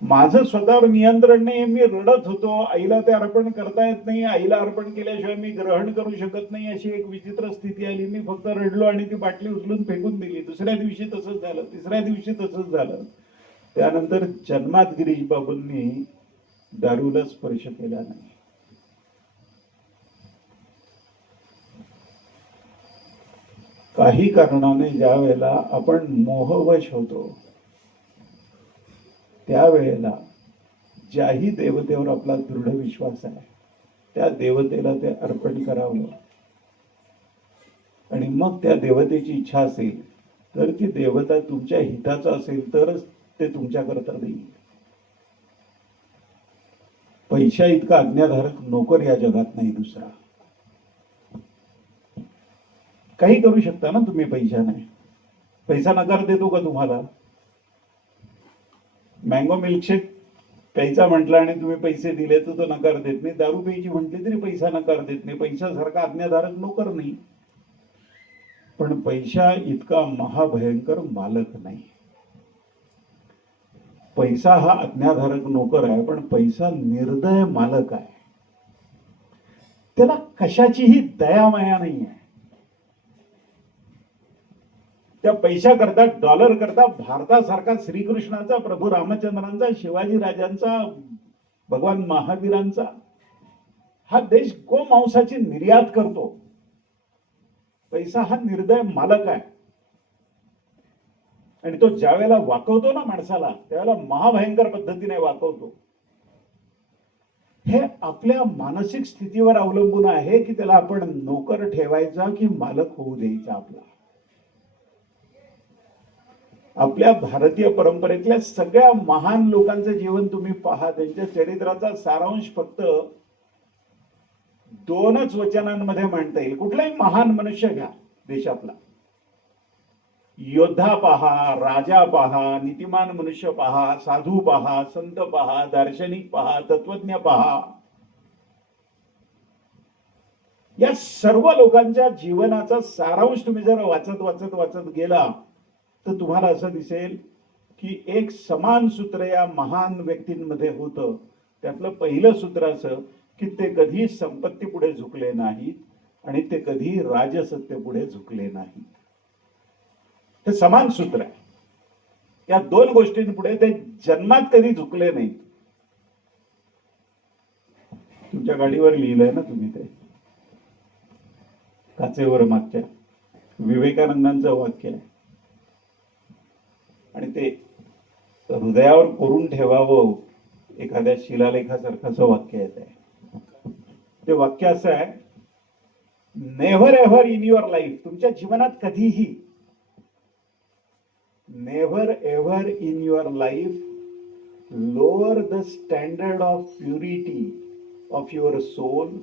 माझं स्वतःवर नियंत्रण नाही, मी रडत होतो, आईला ते अर्पण करता येत नाही, आईला अर्पण केल्याशिवाय मी ग्रहण करू शकत नाही, अशी एक विचित्र स्थिती आली. मी फक्त रडलो आणि ती बाटली उचलून फेकून दिली. दुसऱ्या दिवशी तसंच झालं, तिसऱ्या दिवशी तसंच झालं. त्यानंतर जन्मात गिरीश बाबूंनी दारूला स्पर्श केला नाही. काही कारणाने ज्या वेळेला आपण मोहवश होतो त्यावेळेला ज्याही देवतेवर आपला दृढ विश्वास आहे त्या देवतेला ते अर्पण करावं आणि मग त्या देवतेची इच्छा असेल तर ती देवता तुमच्या हिताचा असेल तरच ते तुमच्याकरता देईल. पैशा इतका आज्ञाधारक नोकर या जगात नाही दुसरा. काही करू शकता ना तुम्ही पैशाने. पैसा नकार देतो का तुम्हाला? मँगो मिल्कशेक प्यायचा म्हटला आणि तुम्ही पैसे दिले तर तो नकार देत नाही. दारू प्यायची म्हटली तरी पैसा नकार देत नाही. पैशासारखा आज्ञाधारक नोकर नाही. पण पैसा इतका महाभयंकर मालक नाही. पैसा हा आज्ञाधारक नोकर आहे पण पैसा निर्दय मालक आहे. त्याला कशाचीही दयामाया नाही आहे. त्या पैशा करता डॉलर करता भारतासारखा श्रीकृष्णाचा, प्रभू रामचंद्रांचा, शिवाजी राजांचा, भगवान महावीरांचा हा देश गोमांसाची निर्यात करतो. पैसा हा निर्दय मालक आहे आणि तो ज्या वेळेला वाकवतो ना माणसाला त्यावेळेला महाभयंकर पद्धतीने वाकवतो. हे आपल्या मानसिक स्थितीवर अवलंबून आहे की त्याला आपण नोकर ठेवायचा की मालक होऊ द्यायचा. आपल्या भारतीय परंपरेतल्या सगळ्या महान लोकांचं जीवन तुम्ही पहा. त्यांच्या चरित्राचा सारांश फक्त 2च वचनांमध्ये मांडता येईल. कुठलाही महान मनुष्य घ्या देशातला, योद्धा पहा, राजा पहा, नीतिमान मनुष्य पहा, साधू पहा, संत पहा, दार्शनिक पहा, तत्वज्ञ पहा. या सर्व लोकांच्या जीवनाचा सारांश तुम्ही जर वाचत वाचत वाचत गेला तर तुम्हाला असं दिसेल की एक समान सूत्र या महान व्यक्तींमध्ये होतं. त्यातलं पहिलं सूत्र असं की ते कधी संपत्ती पुढे झुकले नाहीत आणि ते कधी राजसत्तेपुढे झुकले नाहीत. हे समान सूत्र आहे. या 2 गोष्टींपुढे ते जन्मात कधी झुकले नाहीत. तुमच्या गाडीवर लिहिलंय ना तुम्ही ते काचेवर मागच्या विवेकानंदांचं वाक्य आहे आणि ते हृदयावर कोरून ठेवावं एखाद्या शिलालेखासारखं वाक्य येत आहे. ते वाक्य असं आहे, never ever in your life, तुमच्या जीवनात कधीही, never ever in your life lower the standard of purity of your soul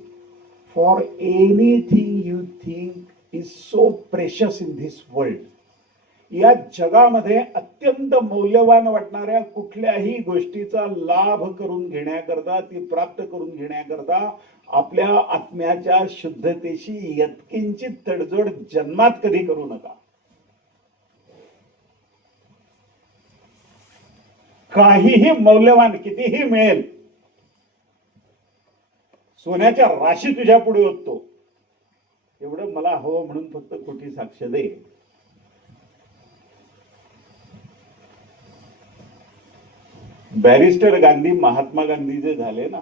for anything you think is so precious in this world. या जगामध्ये अत्यंत मौल्यवान वाटणाऱ्या कुठल्याही गोष्टीचा लाभ करून घेण्याकरता, ती प्राप्त करून घेण्याकरता आपल्या आत्म्याच्या शुद्धतेशी यत्किंचित तडजोड जन्मात कधी करू नका. काहीही मौल्यवान कितीही मिळेल, सोन्याच्या राशी तुझ्या पुढे होतो, एवढं मला हवं म्हणून फक्त खोटी साक्ष दे. बॅरिस्टर गांधी महात्मा गांधी जे झाले ना,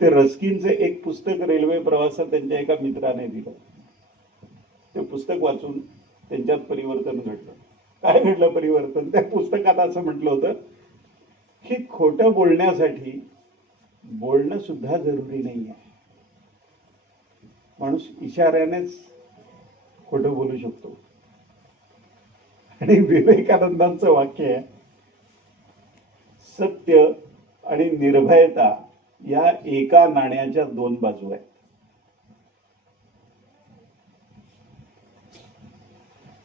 ते रस्किनचे एक पुस्तक रेल्वे प्रवासात त्यांच्या एका मित्राने दिलं. ते पुस्तक वाचून त्यांच्यात परिवर्तन घडलं. काय घडलं परिवर्तन? त्या पुस्तकात असं म्हटलं होतं की खोटं बोलण्यासाठी बोलणं सुद्धा जरुरी नाही आहे. माणूस इशाऱ्यानेच खोटं बोलू शकतो. आणि विवेकानंदांचं वाक्य आहे, सत्य आणि निर्भयता या एका नाण्याच्या 2 बाजू आहेत.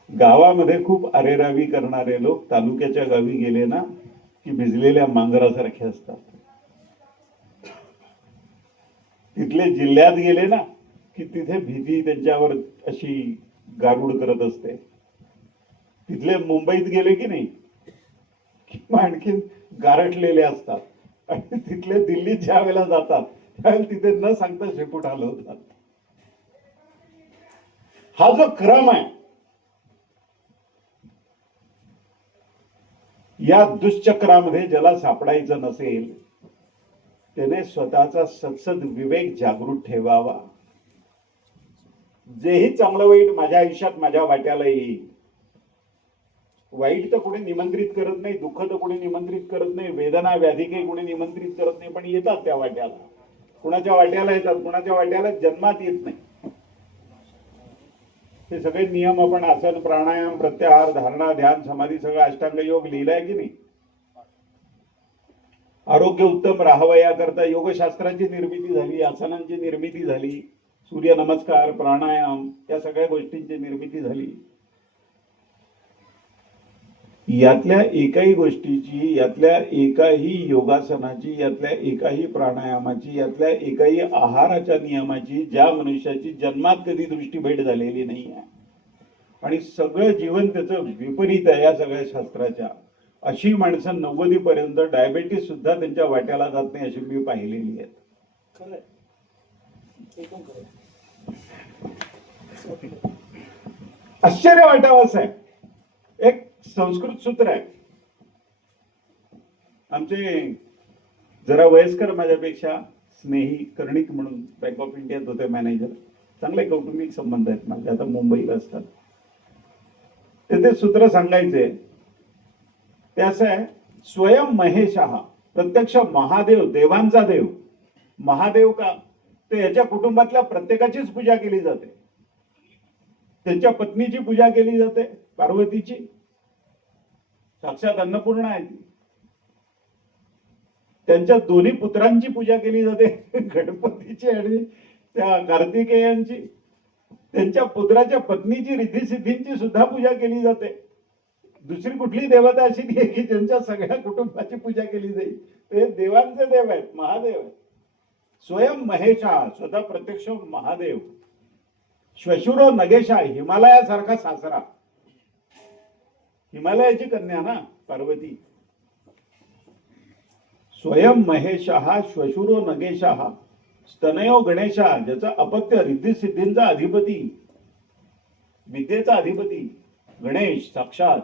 गावामध्ये खूप अरेरावी करणारे लोक तालुक्याच्या गावी गेले ना की भिजलेल्या मांजरासारखे असतात. तिथले जिल्ह्यात गेले ना की तिथे भीती त्यांच्यावर अशी गारुड करत असते. तिथले मुंबईत गेले की नाही किंवा आणखीन गारठलेले असतात. आणि तिथले दिल्लीत ज्या वेळेला जातात त्यावेळेला तिथे न सांगता शेपूट हलवतात. हा जो क्रम आहे, या दुष्चक्रामध्ये ज्याला सापडायचं नसेल त्याने स्वतःचा सत्सद विवेक जागृत ठेवावा. जेही चांगलं वाईट माझ्या आयुष्यात माझ्या वाट्याला येईल. वाईट तर कोणी निमंत्रित करत नाही, दुःख तर कोणी निमंत्रित करत नाही, वेदना व्याधी काही कोणी निमंत्रित करत नाही, पण येतात त्या वाट्याला. कुणाच्या वाट्याला येतात, कुणाच्या वाट्याला जन्मात येत नाही. हे सगळे नियम आपण आसन प्राणायाम प्रत्याहार धारणा ध्यान समाधी सगळं अष्टांग योग लिहिलाय की नाही. आरोग्य उत्तम राहावं याकरता योगशास्त्राची निर्मिती झाली, आसनांची निर्मिती झाली, सूर्य नमस्कार प्राणायाम या सगळ्या गोष्टींची निर्मिती झाली. यातल्या एकाही गोष्टीची, यातल्या एकाही योगासनाची, यातल्या एकाही प्राणायामाची, यातल्या एकाही आहाराच्या नियमाची ज्या मनुष्याची जन्मात कधी दृष्टी भेट झालेली नाही आहे आणि सगळं जीवन त्याचं विपरीत आहे या सगळ्या शास्त्राच्या, अशी माणसं 90 पर्यंत डायबेटीस सुद्धा त्यांच्या वाट्याला जात नाही अशी मी पाहिलेली आहेत. खरं आश्चर्य वाटावं असं आहे. एक संस्कृत सूत्र आहे. आमचे जरा वयस्कर माझ्यापेक्षा स्नेही कर्णिक म्हणून बँक ऑफ इंडियात होते मॅनेजर, चांगले कौटुंबिक संबंध आहेत माझे, आता मुंबईला असतात. ते सूत्र सांगायचे ते असं आहे, स्वयं महेशः, प्रत्यक्ष महादेव, देवांचा देव. महादेव का तर याच्या कुटुंबातल्या प्रत्येकाचीच पूजा केली जाते. त्यांच्या पत्नीची पूजा केली जाते पार्वतीची, साक्षात अन्नपूर्णा आहे ती. त्यांच्या दोन्ही पुत्रांची पूजा केली जाते, गणपतीची आणि त्या कार्तिकेयांची. त्यांच्या पुत्राच्या पत्नीची रिद्धिसिद्धींची सुद्धा पूजा केली जाते. दुसरी कुठली देवता अशी नाही की त्यांच्या सगळ्या कुटुंबाची पूजा केली जाईल. ते देवांचे देव आहेत, महादेव आहेत. स्वयं महेशा, स्वतः प्रत्यक्ष महादेव. श्वशुरो नगेशा, हिमालयासारखा सासरा. हिमालयाची कन्या ना पार्वती. स्वयं महेशः श्वशुरो नगेशः स्तनयो गणेशा, ज्याचा अपत्य रिद्धी सिद्धींचा अधिपती, विद्येचा अधिपती गणेश साक्षात.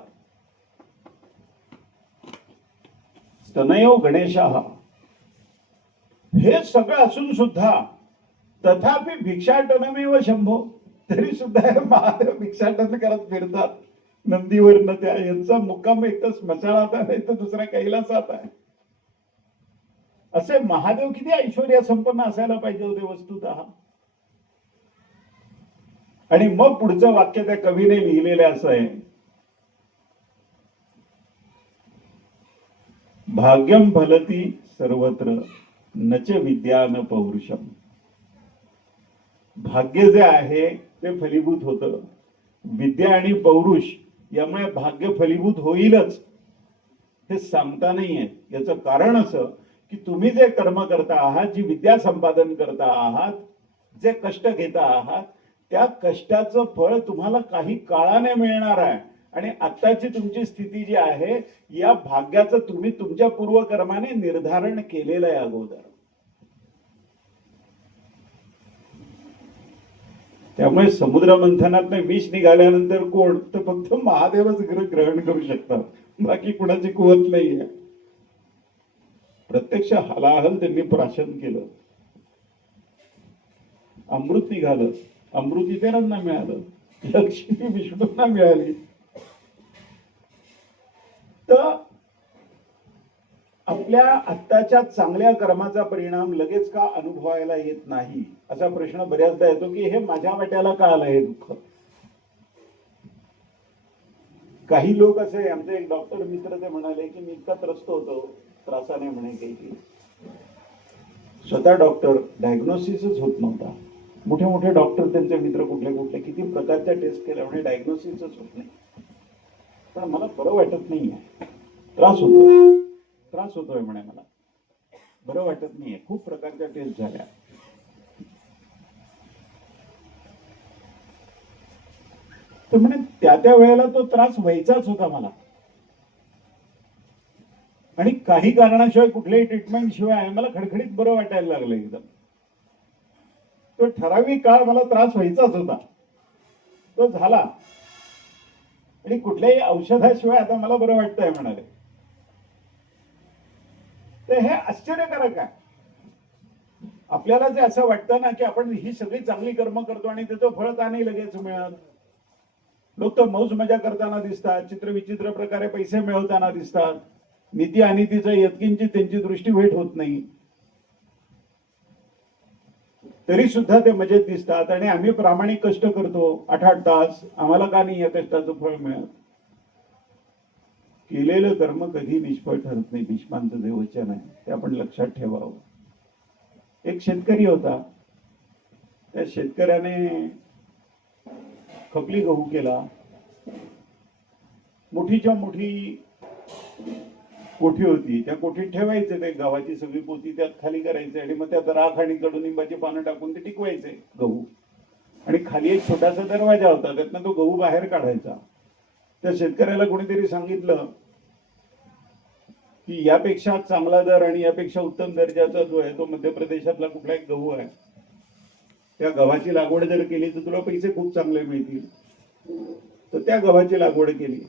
स्तनयो गणेशः. हे सगळं असून सुद्धा तथापि भिक्षाटनमेव शंभो, तरी सुद्धा हे महादेव भिक्षाटन करत फिरतात नंदीवरनं. त्या यांचा मुक्काम एक तर स्मशानात आहे तर दुसरा कैलासात आहे. असे महादेव किती ऐश्वर्य संपन्न असायला पाहिजे होते वस्तुतः. आणि मग पुढचं वाक्य त्या कवीने लिहिलेले असं आहे, भाग्यम फलती सर्वत्र नच विद्या न पौरुषम. भाग्य जे आहे ते फलीभूत होतं. विद्या आणि पौरुष यामुळे भाग्य फलीभूत होईलच हे सांगता नाहीये. याचं कारण असं की तुम्ही जे कर्म करता आहात, जी विद्या संपादन करता आहात, जे कष्ट घेता आहात, त्या कष्टाचं फळ तुम्हाला काही काळाने मिळणार आहे. आणि आत्ताची तुमची स्थिती जी आहे या भाग्याचं तुम्ही तुमच्या पूर्वकर्माने निर्धारण केलेलं आहे अगोदर. त्यामुळे समुद्र मंथनात विष निघाल्यानंतर कोण तर फक्त महादेवच ग्रहण करू शकतात, बाकी कुणाची कुवत नाहीये. प्रत्यक्ष हलाहल त्यांनी प्राशन केलं, अमृत निघालं. अमृत इतरांना मिळालं, लक्ष्मी विष्णूंना मिळाली. तर आपल्या आत्ताच्या चांगल्या कर्माचा परिणाम लगेच का अनुभवायला येत नाही असा प्रश्न बऱ्याचदा येतो की हे माझ्या वाट्याला का आलं हे दुःख. काही लोक असे, आमचे एक डॉक्टर मित्र ते म्हणाले की मी इतका त्रस्त होतो त्रासाने म्हणे काही, स्वतः डॉक्टर डायग्नोसिसच होत नव्हता. मोठे मोठे डॉक्टर त्यांचे मित्र कुठले कुठले किती प्रकारच्या टेस्ट केल्या म्हणे डायग्नोसिसच होत नाही. पण मला बरं वाटत नाहीये, त्रास होतोय म्हणे, मला बरं वाटत नाहीये, खूप प्रकारच्या टेस्ट झाल्या. तर म्हणे त्या वेळेला तो त्रास व्हायचाच होता मला, आणि काही कारणाशिवाय कुठल्याही ट्रीटमेंट शिवाय मला खडखडीत बरं वाटायला लागलं एकदम. तो ठराविक काळ मला त्रास व्हायचाच होता, तो झाला, आणि कुठल्याही औषधाशिवाय आता मला बरं वाटतंय म्हणाले. तर हे आश्चर्यकारक आहे. आपल्याला जे असं वाटतं ना की आपण ही सगळी चांगली कर्म करतो आणि त्याचं फळ का नाही लगेच मिळत. लोक तर मौज मजा करताना दिसतात, चित्रविचित्र प्रकारे पैसे मिळवताना दिसतात, नीती अनितीचं यत्किंची त्यांची दृष्टी भेट होत नाही, तरी सुद्धा ते मजेत दिसतात. आणि आम्ही प्रामाणिक कष्ट करतो 8-8 तास, आम्हाला का नाही या कष्टाचं फळ मिळत. केलेलं कर्म कधी निष्फळ ठरत नाही, भीष्मांचं जे वचन आहे ते आपण लक्षात ठेवावं. एक शेतकरी होता, त्या शेतकऱ्याने खपली गहू केला, मोठीच्या मोठी कोठी होती, त्या कोठीत ठेवायचे ते गव्हाची सगळी पोती त्यात खाली करायचे आणि मग त्यात राख आणि कडुनिंबाची पानं टाकून ते टिकवायचे गहू. आणि खाली एक छोटासा दरवाजा होता, त्यातनं तो गहू बाहेर काढायचा. त्या शेतकऱ्याला कोणीतरी सांगितलं की यापेक्षा चांगला दर आणि यापेक्षा उत्तम दर्जाचा जो आहे तो मध्य प्रदेशातला कुठला एक गहू आहे, त्या गव्हाची लागवड जर केली तर तुला पैसे खूप चांगले मिळतील. तर त्या गव्हाची लागवड केली.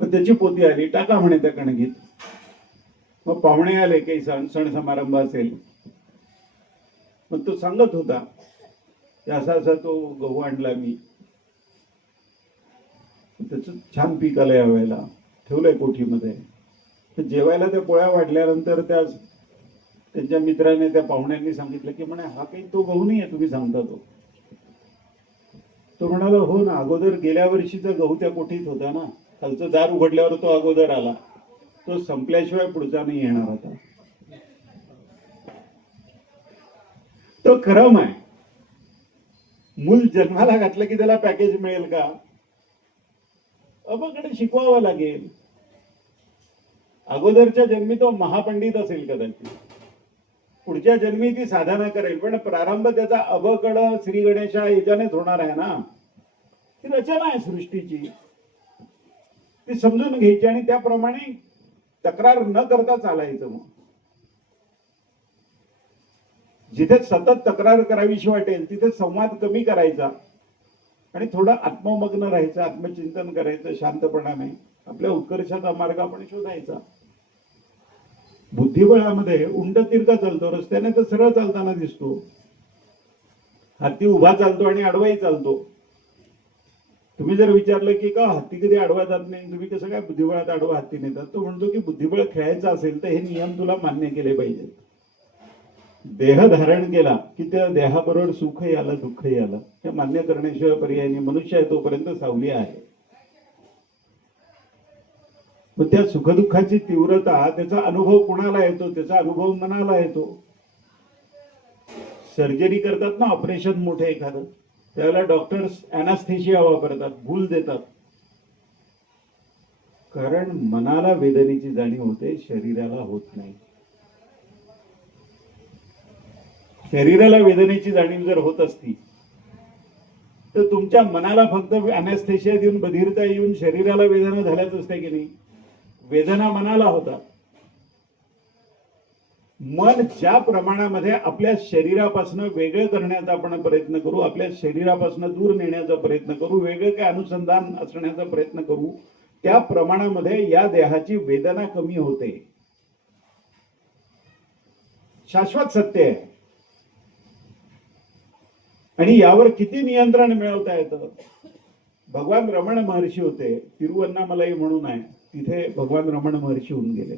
मग त्याची पोती आली, टाका म्हणे त्या कणगीत. मग पाहुणे आले, काही सण समारंभ असेल, मग तो सांगत होता की असा असा तो गहू आणला मी, त्याचं छान पीक आलं यावेळेला, ठेवलंय कोठीमध्ये. तर जेवायला त्या पोळ्या वाढल्यानंतर त्यांच्या मित्राने त्या पाहुण्यांनी सांगितलं की म्हणे हा काही तो गहू नाही आहे तुम्ही सांगता तो. तो म्हणाला हो ना, अगोदर गेल्या वर्षीचा गहू त्या कोठीत होता ना, खालचं दार उघडल्यावर तो अगोदर आला, तो संपल्याशिवाय पुढचा नाही येणार आता. तो क्रम आहे. मूल जन्माला घातलं की त्याला पॅकेज मिळेल का? अबाकडे शिकवावं लागेल. अगोदरच्या जन्मी तो महापंडित असेल कदाचित, पुढच्या जन्मी ती साधना करेल, पण प्रारंभ त्याचा अबकड श्री गणेशा याच्यानेच होणार आहे ना. ती रचना आहे सृष्टीची, ती समजून घ्यायची आणि त्याप्रमाणे तक्रार न करता चालायचं. मग जिथे सतत तक्रार करावीशी वाटेल तिथे संवाद कमी करायचा आणि थोडं आत्ममग्न राहायचं, आत्मचिंतन करायचं शांतपणाने. आपल्या उत्कर्षाचा मार्ग आपण शोधायचा. बुद्धिबळामध्ये उंड तिरका चालतो, रस्त्याने तर सरळ चालताना दिसतो. हत्ती उभा चालतो आणि आडवाही चालतो. तुम्ही जर विचारलं की का हत्ती कधी आडवा जात नाही, तुम्ही कसं काय बुद्धिबळात आडवा हत्ती नेतात, तो म्हणतो की बुद्धिबळ खेळायचं असेल तर हे नियम तुला मान्य केले पाहिजेत. देह धारण केला की त्या देहाबरोबर सुखही आलं दुःखही आलं, हे मान्य करण्याशिवाय पर्याय नाही. मनुष्य आहे तोपर्यंत सावली आहे. मग त्या सुखदुःखाची तीव्रता, त्याचा अनुभव कुणाला येतो? त्याचा अनुभव मनाला येतो. सर्जरी करतात ना, ऑपरेशन मोठे एखादं, त्यावेळेला डॉक्टर्स अॅनास्थेशिया वापरतात, भूल देतात, कारण मनाला वेदनेची जाणीव होते, शरीराला होत नाही. शरीराला वेदनेची जाणीव जर होत असती तर तुमच्या मनाला फक्त अॅनास्थेशिया देऊन बधिरता येऊन शरीराला वेदना झाल्याच असते की नाही. वेदना मनाला होतात. मन ज्या प्रमाणामध्ये आपल्या शरीरापासून वेगळं करण्याचा आपण प्रयत्न करू, आपल्या शरीरापासून दूर नेण्याचा प्रयत्न करू, वेगळं काय अनुसंधान असण्याचा प्रयत्न करू, त्या प्रमाणामध्ये या देहाची वेदना कमी होते. शाश्वत सत्य आहे. आणि यावर किती नियंत्रण मिळवता येतं? भगवान रमण महर्षी होते, तिरुवन्नामलाई म्हणून आहे, तिथे भगवान रमण महर्षी होऊन गेले.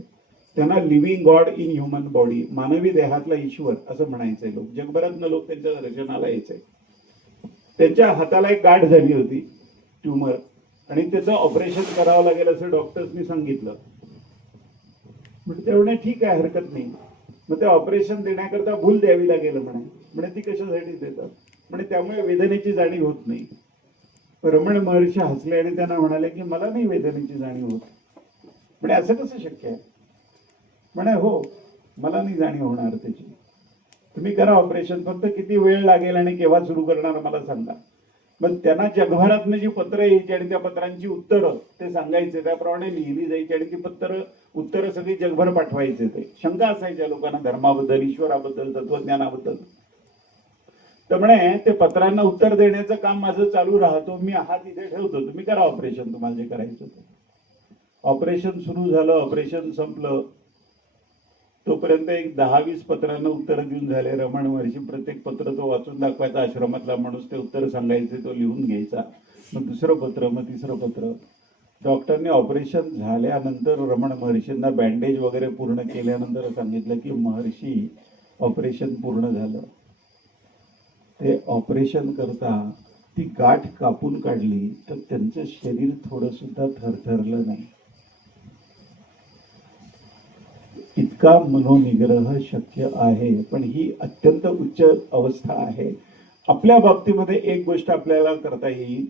त्यांना living God in human body, मानवी देहातला ईश्वर असं म्हणायचंय. लोक जगभरातनं लोक त्यांच्या दर्शनाला यायचे. त्यांच्या हाताला एक गाठ झाली होती, ट्यूमर, आणि त्याचं ऑपरेशन करावं लागेल असं डॉक्टर्सनी सांगितलं. म्हणजे ते म्हणे ठीक आहे, हरकत नाही. मग ते ऑपरेशन देण्याकरता भूल द्यावी लागेल म्हणे ती कशासाठी देतात? म्हणजे त्यामुळे वेदनेची जाणीव होत नाही. रमण महर्षी हसले आणि त्यांना म्हणाले की मला नाही वेदनेची जाणीव होत. म्हणजे असं कसं शक्य आहे? म्हणे हो, मला नाही जाणीव होणार त्याची. तुम्ही करा ऑपरेशन, फक्त किती वेळ लागेल आणि केव्हा सुरू करणार मला सांगा. मग त्यांना जगभरातनं जी पत्र यायची आणि त्या पत्रांची उत्तरं ते सांगायचे, त्याप्रमाणे लिहिली जायची आणि ती उत्तरं सगळी जगभर पाठवायचे. ते शंका असायच्या लोकांना धर्माबद्दल, ईश्वराबद्दल, तत्वज्ञानाबद्दल. तर म्हणे ते पत्रांना उत्तर देण्याचं काम माझं चालू राहतो, मी हात इथे ठेवतो, तुम्ही करा ऑपरेशन, तुम्हाला जे करायचं ते. ऑपरेशन सुरू झालं, ऑपरेशन संपलं. तोपर्यंत एक 10-20 पत्रांना उत्तर देऊन झाले. रमण महर्षी प्रत्येक पत्र तो वाचून दाखवायचा, आश्रमातला माणूस ते उत्तर सांगायचे, तो लिहून घ्यायचा. मग दुसरं पत्र, मग तिसरं पत्र. डॉक्टरने ऑपरेशन झाल्यानंतर रमण महर्षींना बँडेज वगैरे पूर्ण केल्यानंतर सांगितलं की महर्षी ऑपरेशन पूर्ण झालं. ते ऑपरेशन करता ती गाठ कापून काढली तर त्यांचं शरीर थोडं सुद्धा थरथरलं नाही. इतका मनोनिग्रह शक्य आहे. पण ही अत्यंत उच्च अवस्था आहे. आपल्या बाबतीमध्ये एक गोष्ट आपल्याला करता येईल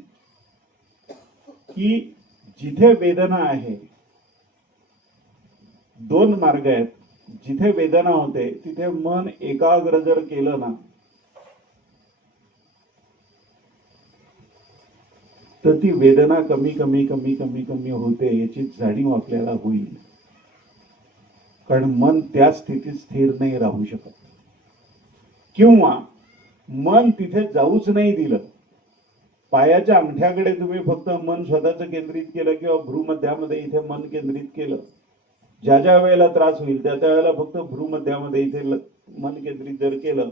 की जिथे वेदना आहे, दोन मार्ग आहेत. जिथे वेदना होते तिथे मन एकाग्र जर केलं ना तर ती वेदना कमी कमी कमी कमी कमी होते याची जाणीव आपल्याला होईल. कारण मन त्या स्थितीत स्थिर नाही राहू शकत. किंवा मन तिथे जाऊच नाही दिलं, पायाच्या अंगठ्याकडे तुम्ही फक्त मन स्वतःच केंद्रित केलं किंवा भ्रूमध्यामध्ये इथे मन केंद्रित केलं, ज्या ज्या वेळेला त्रास होईल त्या त्या वेळेला फक्त भ्रूमध्यामध्ये इथे मन केंद्रित जर केलं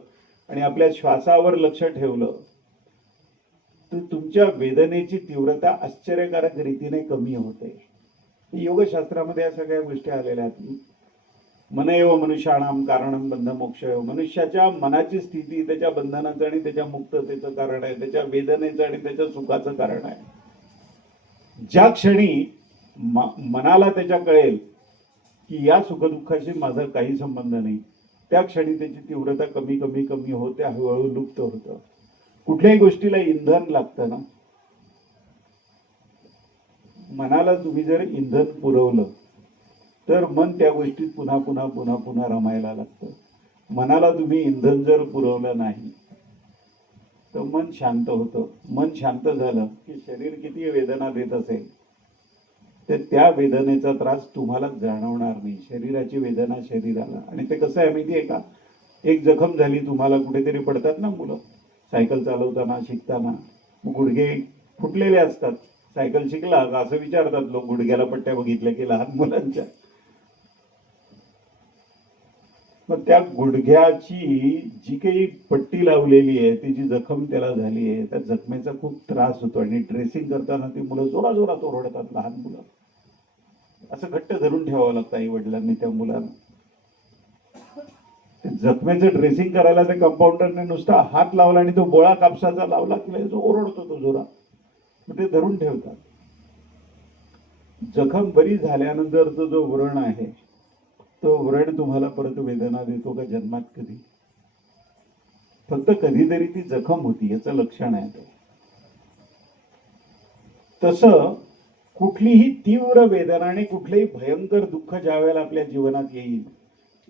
आणि आपल्या श्वासावर लक्ष ठेवलं तर तुमच्या वेदनेची तीव्रता आश्चर्यकारक रीतीने कमी होते. योगशास्त्रामध्ये या सगळ्या गोष्टी आलेल्या आहेत. मन एव मनुष्याणाम कारणम बंध मोक्ष. मनुष्याच्या मनाची स्थिती त्याच्या बंधनाचं आणि त्याच्या मुक्ततेचं कारण आहे, त्याच्या वेदनेचं आणि त्याच्या सुखाचं कारण आहे. ज्या क्षणी मनाला त्याच्या कळेल की या सुखदुःखाशी माझा काही संबंध नाही, त्या क्षणी त्याची तीव्रता कमी कमी कमी होते, हळूहळू लुप्त होतं. कुठल्याही गोष्टीला इंधन लागतं ना. मनाला तुम्ही जर इंधन पुरवलं तर मन त्या गोष्टीत पुन्हा पुन्हा पुन्हा पुन्हा रमायला लागतं. मनाला तुम्ही इंधन जर पुरवलं नाही तर मन शांत होतं. मन शांत झालं की शरीर किती वेदना देत असेल तर त्या वेदनेचा त्रास तुम्हाला जाणवणार नाही. शरीराची वेदना शरीराला. आणि ते कसं आहे माहिती आहे का, एक जखम झाली तुम्हाला, कुठेतरी पडतात ना मुलं सायकल चालवताना शिकताना, गुडघे फुटलेले असतात. सायकल शिकला का असं विचारतात लोक, गुडघ्याला पट्ट्या बघितल्या की लहान मुलांच्या. मग त्या गुडघ्याची जी काही पट्टी लावलेली आहे, ती जी जखम त्याला झाली आहे, त्या जखमेचा खूप त्रास होतो. आणि ड्रेसिंग करताना ती मुलं जोरा जोरात ओरडतात, लहान मुलं. असं घट्ट धरून ठेवावं लागतं आई वडिलांनी त्या मुलांना. जखमेचं ड्रेसिंग करायला ते कंपाऊंडरने नुसता हात लावला आणि तो बोळा कापसाचा लावला की जो ओरडतो तो जोरा. मग ते धरून ठेवतात. जखम बरी झाल्यानंतर तो जो व्रण आहे, तो व्रण तुम्हाला परत वेदना देतो का जन्मात कधी? फक्त कधीतरी ती जखम होती याचं लक्षण आहे ते. तसं कुठलीही तीव्र वेदना आणि कुठलेही भयंकर दुःख ज्या वेळेला आपल्या जीवनात येईल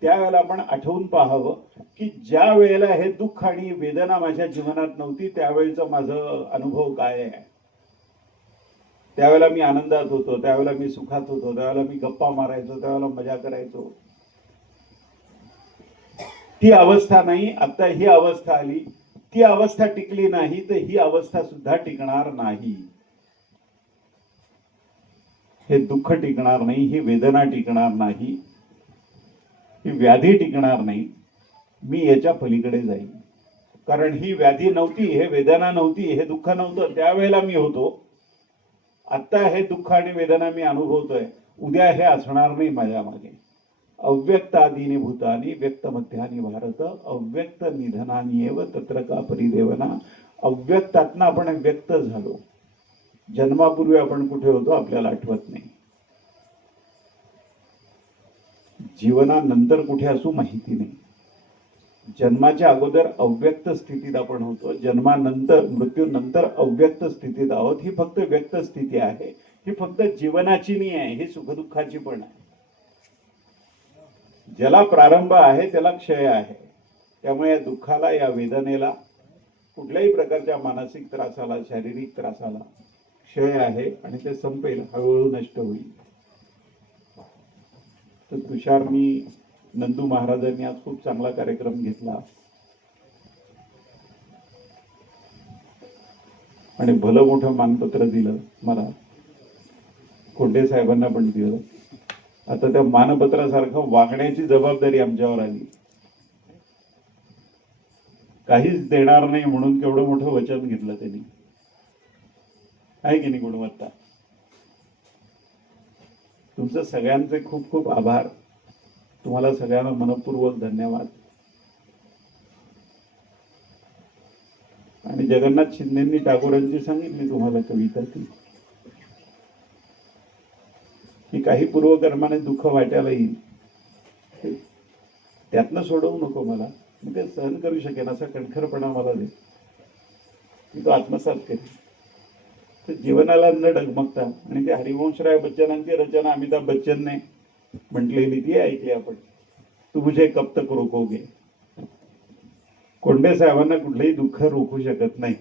त्यावेळेला आपण आठवून पाहावं की ज्या वेळेला हे दुःख आणि वेदना माझ्या जीवनात नव्हती त्यावेळेचा माझं अनुभव काय आहे. त्यावेळेला मी आनंदात होतो, त्यावेळेला मी सुखात होतो, त्यावेळेला मी गप्पा मारायचो, त्यावेळेला मजा करायचो. ती अवस्था नाही. आता ही अवस्था आली, ती अवस्था टिकली नाही तर ही अवस्था सुद्धा टिकणार नाही. हे दुःख टिकणार नाही, ही वेदना टिकणार नाही, ही व्याधी टिकणार नाही. मी याच्या पलीकडे जाईन. कारण ही व्याधी नव्हती, हे वेदना नव्हती, हे दुःख नव्हतं त्यावेळेला मी होतो. आता हे दुःख आणि वेदना मी अनुभवतोय, उद्या हे असणार नाही माझ्या मागे. अव्यक्तादीनी भूतानी व्यक्त मध्यानी भारत अव्यक्त निधनानी एव तत्र का परिदेवना. अव्यक्तातनं आपण व्यक्त झालो. जन्मापूर्वी आपण कुठे होतो आपल्याला आठवत नाही. जीवनानंतर कुठे असू माहिती नाही. जन्माच्या अगोदर अव्यक्त स्थितीत आपण होतो, जन्मानंतर मृत्यूनंतर अव्यक्त स्थितीत आहोत. ही फक्त व्यक्त स्थिती आहे. ही फक्त जीवनाची नाही आहे, ही सुखदुःखाची पण आहे. ज्याला प्रारंभ आहे त्याला क्षय आहे. त्यामुळे या दुःखाला, या वेदनेला, कुठल्याही प्रकारच्या मानसिक त्रासाला, शारीरिक त्रासाला क्षय आहे आणि ते संपेल, हळूहळू नष्ट होईल. तर तुषारनी नंदू महाराजांनी आज खूप चांगला कार्यक्रम घेतला आणि भलं मोठं मानपत्र दिलं मला. कोंडे साहेबांना पण दिलं. आता त्या मानपत्रासारखं वागण्याची जबाबदारी आमच्यावर आली. काहीच देणार नाही म्हणून केवढं मोठं वचन घेतलं त्यांनी, आहे की नाही गुणवत्ता. तुमचं सगळ्यांचे खूप खूप आभार. तुम्हाला सगळ्यांना मनपूर्वक धन्यवाद. आणि जगन्नाथ शिंदेंनी टागोरांची सांगितली तुम्हाला कविता ती, की काही पूर्वकर्माने दुःख वाटायला येईल, त्यातनं सोडवू नको मला, मी ते सहन करू शकेन असा कणखरपणा मला दे, मी तो आत्मसात करेन. तर जीवनाला न डगमगता, आणि ते हरिवंशराय बच्चनांची रचना अमिताभ बच्चनने म्हटलेली ती ऐकली आपण, तू मुझे कब तक रोकोगे. कोंडे साहेबांना कुठलंही दुःख रोखू शकत नाही,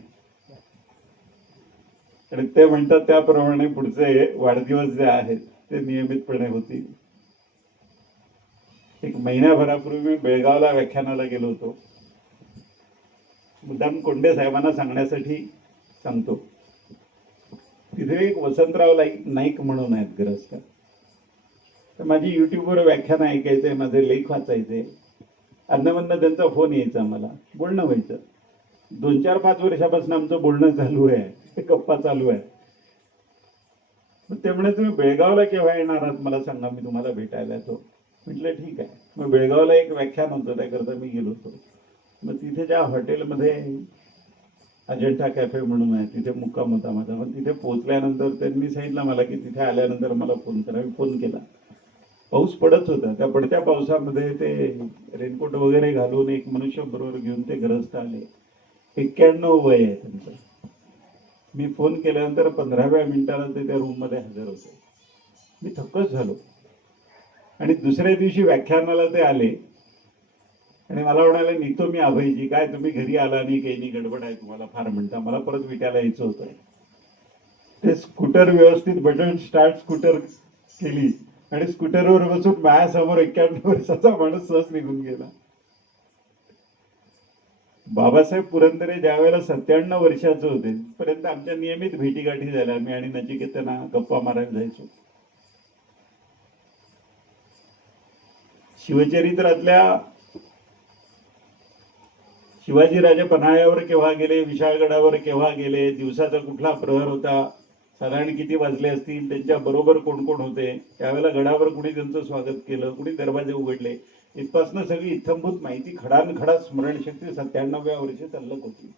आणि ते म्हणतात त्याप्रमाणे पुढचे वाढदिवस जे आहेत ते नियमितपणे होतील. एक महिन्याभरापूर्वी मी बेळगावला व्याख्यानाला गेलो होतो. मुद्दाम कोंडे साहेबांना सांगण्यासाठी सांगतो. तिथे एक वसंतराव नाईक म्हणून आहेत ग्रस्त. तर माझी युट्यूबवर व्याख्यान ऐकायचंय, माझे लेख वाचायचे, अधनमधनं त्यांचा फोन यायचा, मला बोलणं व्हायचं. 2-4-5 वर्षापासून आमचं बोलणं चालू आहे, गप्पा चालू आहे. त्यामुळे तुम्ही बेळगावला केव्हा येणार आहात मला सांगा, मी तुम्हाला भेटायला येतो. म्हटलं ठीक आहे. मग बेळगावला एक व्याख्यान होतं, त्याकरता मी गेलो होतो. मग तिथे ज्या हॉटेलमध्ये अजंठा कॅफे म्हणून आहे तिथे मुक्काम होता माझा. मग तिथे पोहोचल्यानंतर त्यांनी सांगितलं मला की तिथे आल्यानंतर मला फोन करा. मी फोन केला. पाऊस पडत होता. त्या पडत्या पावसामध्ये ते रेनकोट वगैरे घालून एक मनुष्य बरोबर घेऊन ते ग्रस्त आले. 91 वय आहे त्यांचं. मी फोन केल्यानंतर 15व्या मिनिटाला ते त्या रूममध्ये हजर होते. मी थक्कच झालो. आणि दुसऱ्या दिवशी व्याख्यानाला ते आले आणि मला म्हणाले, निघतो मी अभयजी, काय तुम्ही घरी आला नाही, काही नाही, गडबड आहे तुम्हाला फार म्हणता, मला परत विटायला यायचं होतं. ते स्कूटर व्यवस्थित बटन स्टार्ट स्कूटर केली आणि स्कूटरवर बसून माझ्यासमोर 91 वर्षाचा माणूस सहज निघून गेला. बाबासाहेब पुरंदरे ज्या वेळेला 97 वर्षाचे होते पर्यंत आमच्या नियमित भेटीगाठी झाल्या. मी आणि नचिकेत त्यांना गप्पा मारायला जायचो. शिवचरित्रातल्या शिवाजीराजे पन्हाळ्यावर केव्हा गेले, विशाळगडावर केव्हा गेले, दिवसाचा कुठला प्रहर होता, साधारण किती वाजले असतील, त्यांच्या बरोबर कोण कोण होते, त्यावेळेला गडावर कुणी त्यांचं स्वागत केलं, कुणी दरवाजे उघडले, इथपासनं सगळी इत्थंभूत माहिती खडानखडा स्मरणशक्ती 97व्या वर्षी तल्लक होती.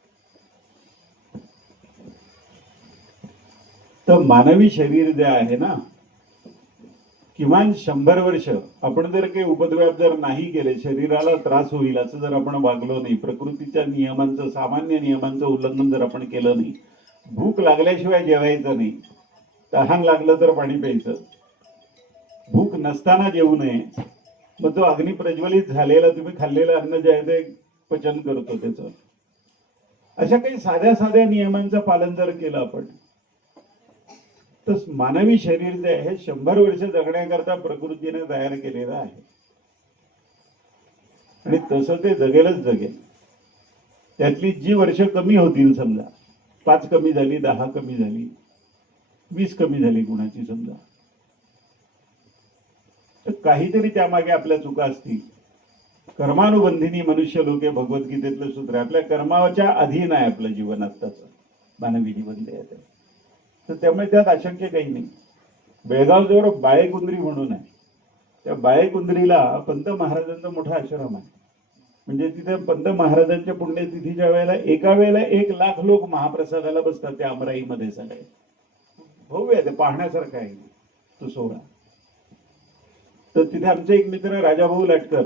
तर मानवी शरीर जे आहे ना, किमान 100 वर्ष आपण जर काही उपद्व्याप जर नाही केले, शरीराला त्रास होईल असं जर आपण वागलो नाही, प्रकृतीच्या नियमांचं, सामान्य नियमांचं उल्लंघन जर आपण केलं नाही, भूक लागल्याशिवाय जेवायचं नाही, तहान लागलं तर पाणी प्यायचं, भूक नसताना जेवू नये, मग तो अग्नी प्रज्वलित झालेला तुम्ही खाल्लेलं अन्न जे आहे ते पचन करतो त्याचं. अशा काही साध्या साध्या नियमांचं पालन जर केलं आपण, तर मानवी शरीर जे आहे 100 वर्ष जगण्याकरता प्रकृतीने तयार केलेलं आहे. आणि तसं ते जगेलच जगेल. त्यातली जी वर्ष कमी होतील, समजा 5 कमी झाली, 10 कमी झाली, 20 कमी झाली कुणाची समजा, तर काहीतरी त्यामागे आपल्या चुका असतील. कर्मानुबंधिनी मनुष्य लोके भगवद्गीतेतलं सूत्र आहे. आपल्या कर्माच्या अधीन आहे आपलं जीवन आत्ताचं मानवी जीवन जे आहे. तर त्यामुळे त्यात अशक्य काही नाही. बेळगावजवळ बाळेकुंद्री म्हणून आहे. त्या बाळेकुंद्रीला पंत महाराजांचा मोठा आश्रम आहे. म्हणजे तिथे पंत महाराजांच्या पुण्यतिथीच्या वेळेला एका वेळेला 1 लाख लोक महाप्रसादाला बसतात. त्या अमराईमध्ये सगळे भव्य आहे, ते पाहण्यासारखं आहे तो सोहळा. तर तिथे आमचे एक मित्र राजाभाऊ लाटकर,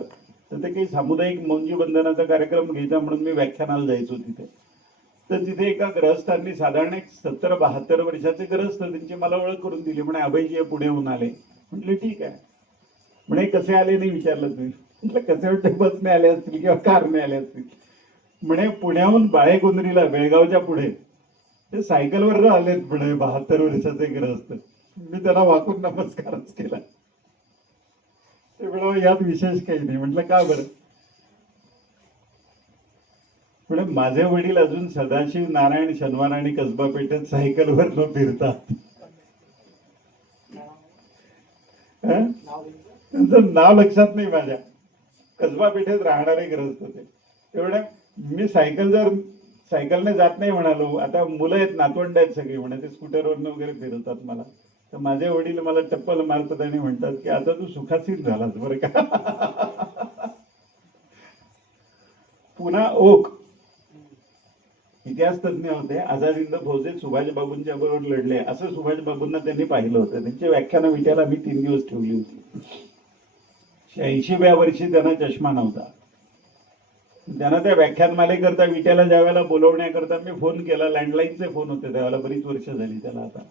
तर ते काही सामुदायिक मौंजी बंधनाचा कार्यक्रम घ्यायचा म्हणून मी व्याख्यानाला जायचो तिथे. तर तिथे एका ग्रहस्थांनी, साधारण एक 70-72 वर्षाचे ग्रहस्थ, त्यांची मला ओळख करून दिली. म्हणे अभयजी हे पुण्याहून आले. म्हटलं ठीक आहे. म्हणे कसे आले नाही विचारलं तुम्ही. म्हटलं कसे वाटते, बसने आले असतील किंवा कारने आले असतील. म्हणे पुण्याहून बाळेकुंद्रीला, बेळगावच्या पुढे, ते सायकलवर आलेत म्हणे 72 वर्षाचे ग्रहस्थ. मी त्याला वाकून नमस्कारच केला. ते म्हणे यात विशेष काही नाही. म्हटलं का बरं. म्हणजे माझे वडील अजून सदाशिव नारायण शनिवार आणि कसबा पेठेत सायकलवर न फिरतात. हं? त्यांचं नाव लक्षात नाही माझ्या. कसबा पेठेत राहणारे ग्रस्त होते. एवढ्या मी सायकलने जात नाही म्हणालो. आता मुलं आहेत, नातवंड आहेत सगळी, म्हणे ते स्कूटरवरनं वगैरे फिरवतात मला. तर माझे वडील मला टप्पल मारतात आणि म्हणतात की आता तू सुखासीन झालास बरं का. पुन्हा ओक इतिहास तज्ञ होते, आझाद हिंद फौजेत सुभाषबाबूंच्या बरोबर लढले, असं सुभाषबाबूंना त्यांनी पाहिलं होतं. त्यांची व्याख्यानं विट्याला मी 3 दिवस ठेवली होती. 86व्या वर्षी त्यांना चष्मा नव्हता. त्यांना त्या व्याख्यानमालेकरता विट्याला ज्यावेळेला बोलवण्याकरता मी फोन केला, लँडलाईनचे फोन होते त्यावेळेला, बरीच वर्ष झाली त्याला आता.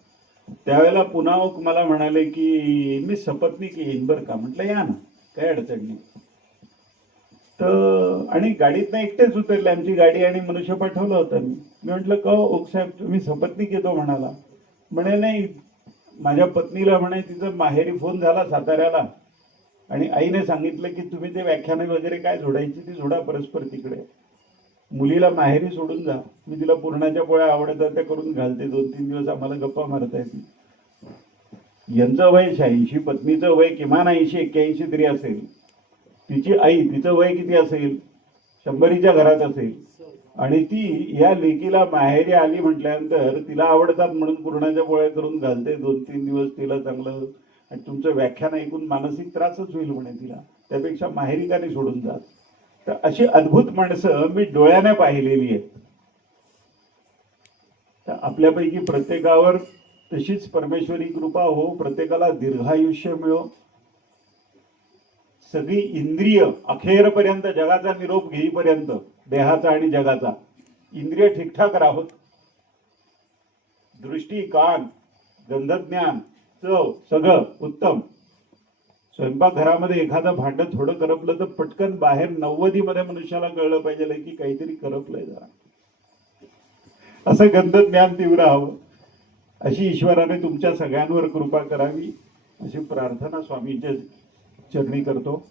त्यावेळेला पुन्हा मला म्हणाले की मी सपत्नीक येईन बरं का. म्हटलं या ना, काही अडचण नाही. तर आणि गाडीत एकटेच उतरले, आमची गाडी आणि मनुष्य पाठवलं होतं मी. म्हटलं का ओक साहेब तुम्ही सपत्नीक येतो म्हणाला. म्हणे नाही, माझ्या पत्नीला म्हणे तिचं माहेरी फोन झाला साताऱ्याला आणि आईने सांगितलं की तुम्ही ते व्याख्यानं वगैरे काय जोडायची ती जोडा परस्पर तिकडे. मुलीला माहेरी सोडून जा, मी तिला पुरणाच्या पोळ्या आवडतात त्या करून घालते, 2-3 दिवस आम्हाला गप्पा मारता येतील. यांचं वय 86, पत्नीचं वय किमान 80-81 तरी असेल. तिची आई, तिचं वय किती असेल, 100च्या घरात असेल. आणि ती या लेकीला माहेरी आली म्हटल्यानंतर तिला आवडतात म्हणून पुरणाच्या पोळ्या करून घालते, 2-3 दिवस तिला चांगलं. आणि तुमचं व्याख्यान ऐकून मानसिक त्रासच होईल म्हणे तिला, त्यापेक्षा माहेरी का नाही सोडून जात. तर अशी अद्भुत माणसं मी डोळ्याने पाहिलेली आहेत. तर आपल्यापैकी प्रत्येकावर तशीच परमेश्वरी कृपा हो, प्रत्येकाला दीर्घायुष्य मिळो, सगळी इंद्रिय अखेरपर्यंत जगाचा निरोप घेईपर्यंत, देहाचा आणि जगाचा इंद्रिय ठीकठाक राहोत. दृष्टी, कान, गंधज्ञान, चव सगळं उत्तम. स्वयंपाकघरामध्ये एखादं भांडं थोडं करपलं तर पटकन बाहेर 90मध्ये मनुष्याला कळलं पाहिजे की काहीतरी करपलंय जरा. असं गंधज्ञान तीव्र हवं. अशी ईश्वराने तुमच्या सगळ्यांवर कृपा करावी अशी प्रार्थना स्वामींच्या चरणी करतो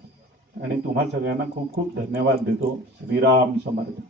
आणि तुम्हा सगळ्यांना खूप खूप धन्यवाद देतो. श्रीराम समर्थ.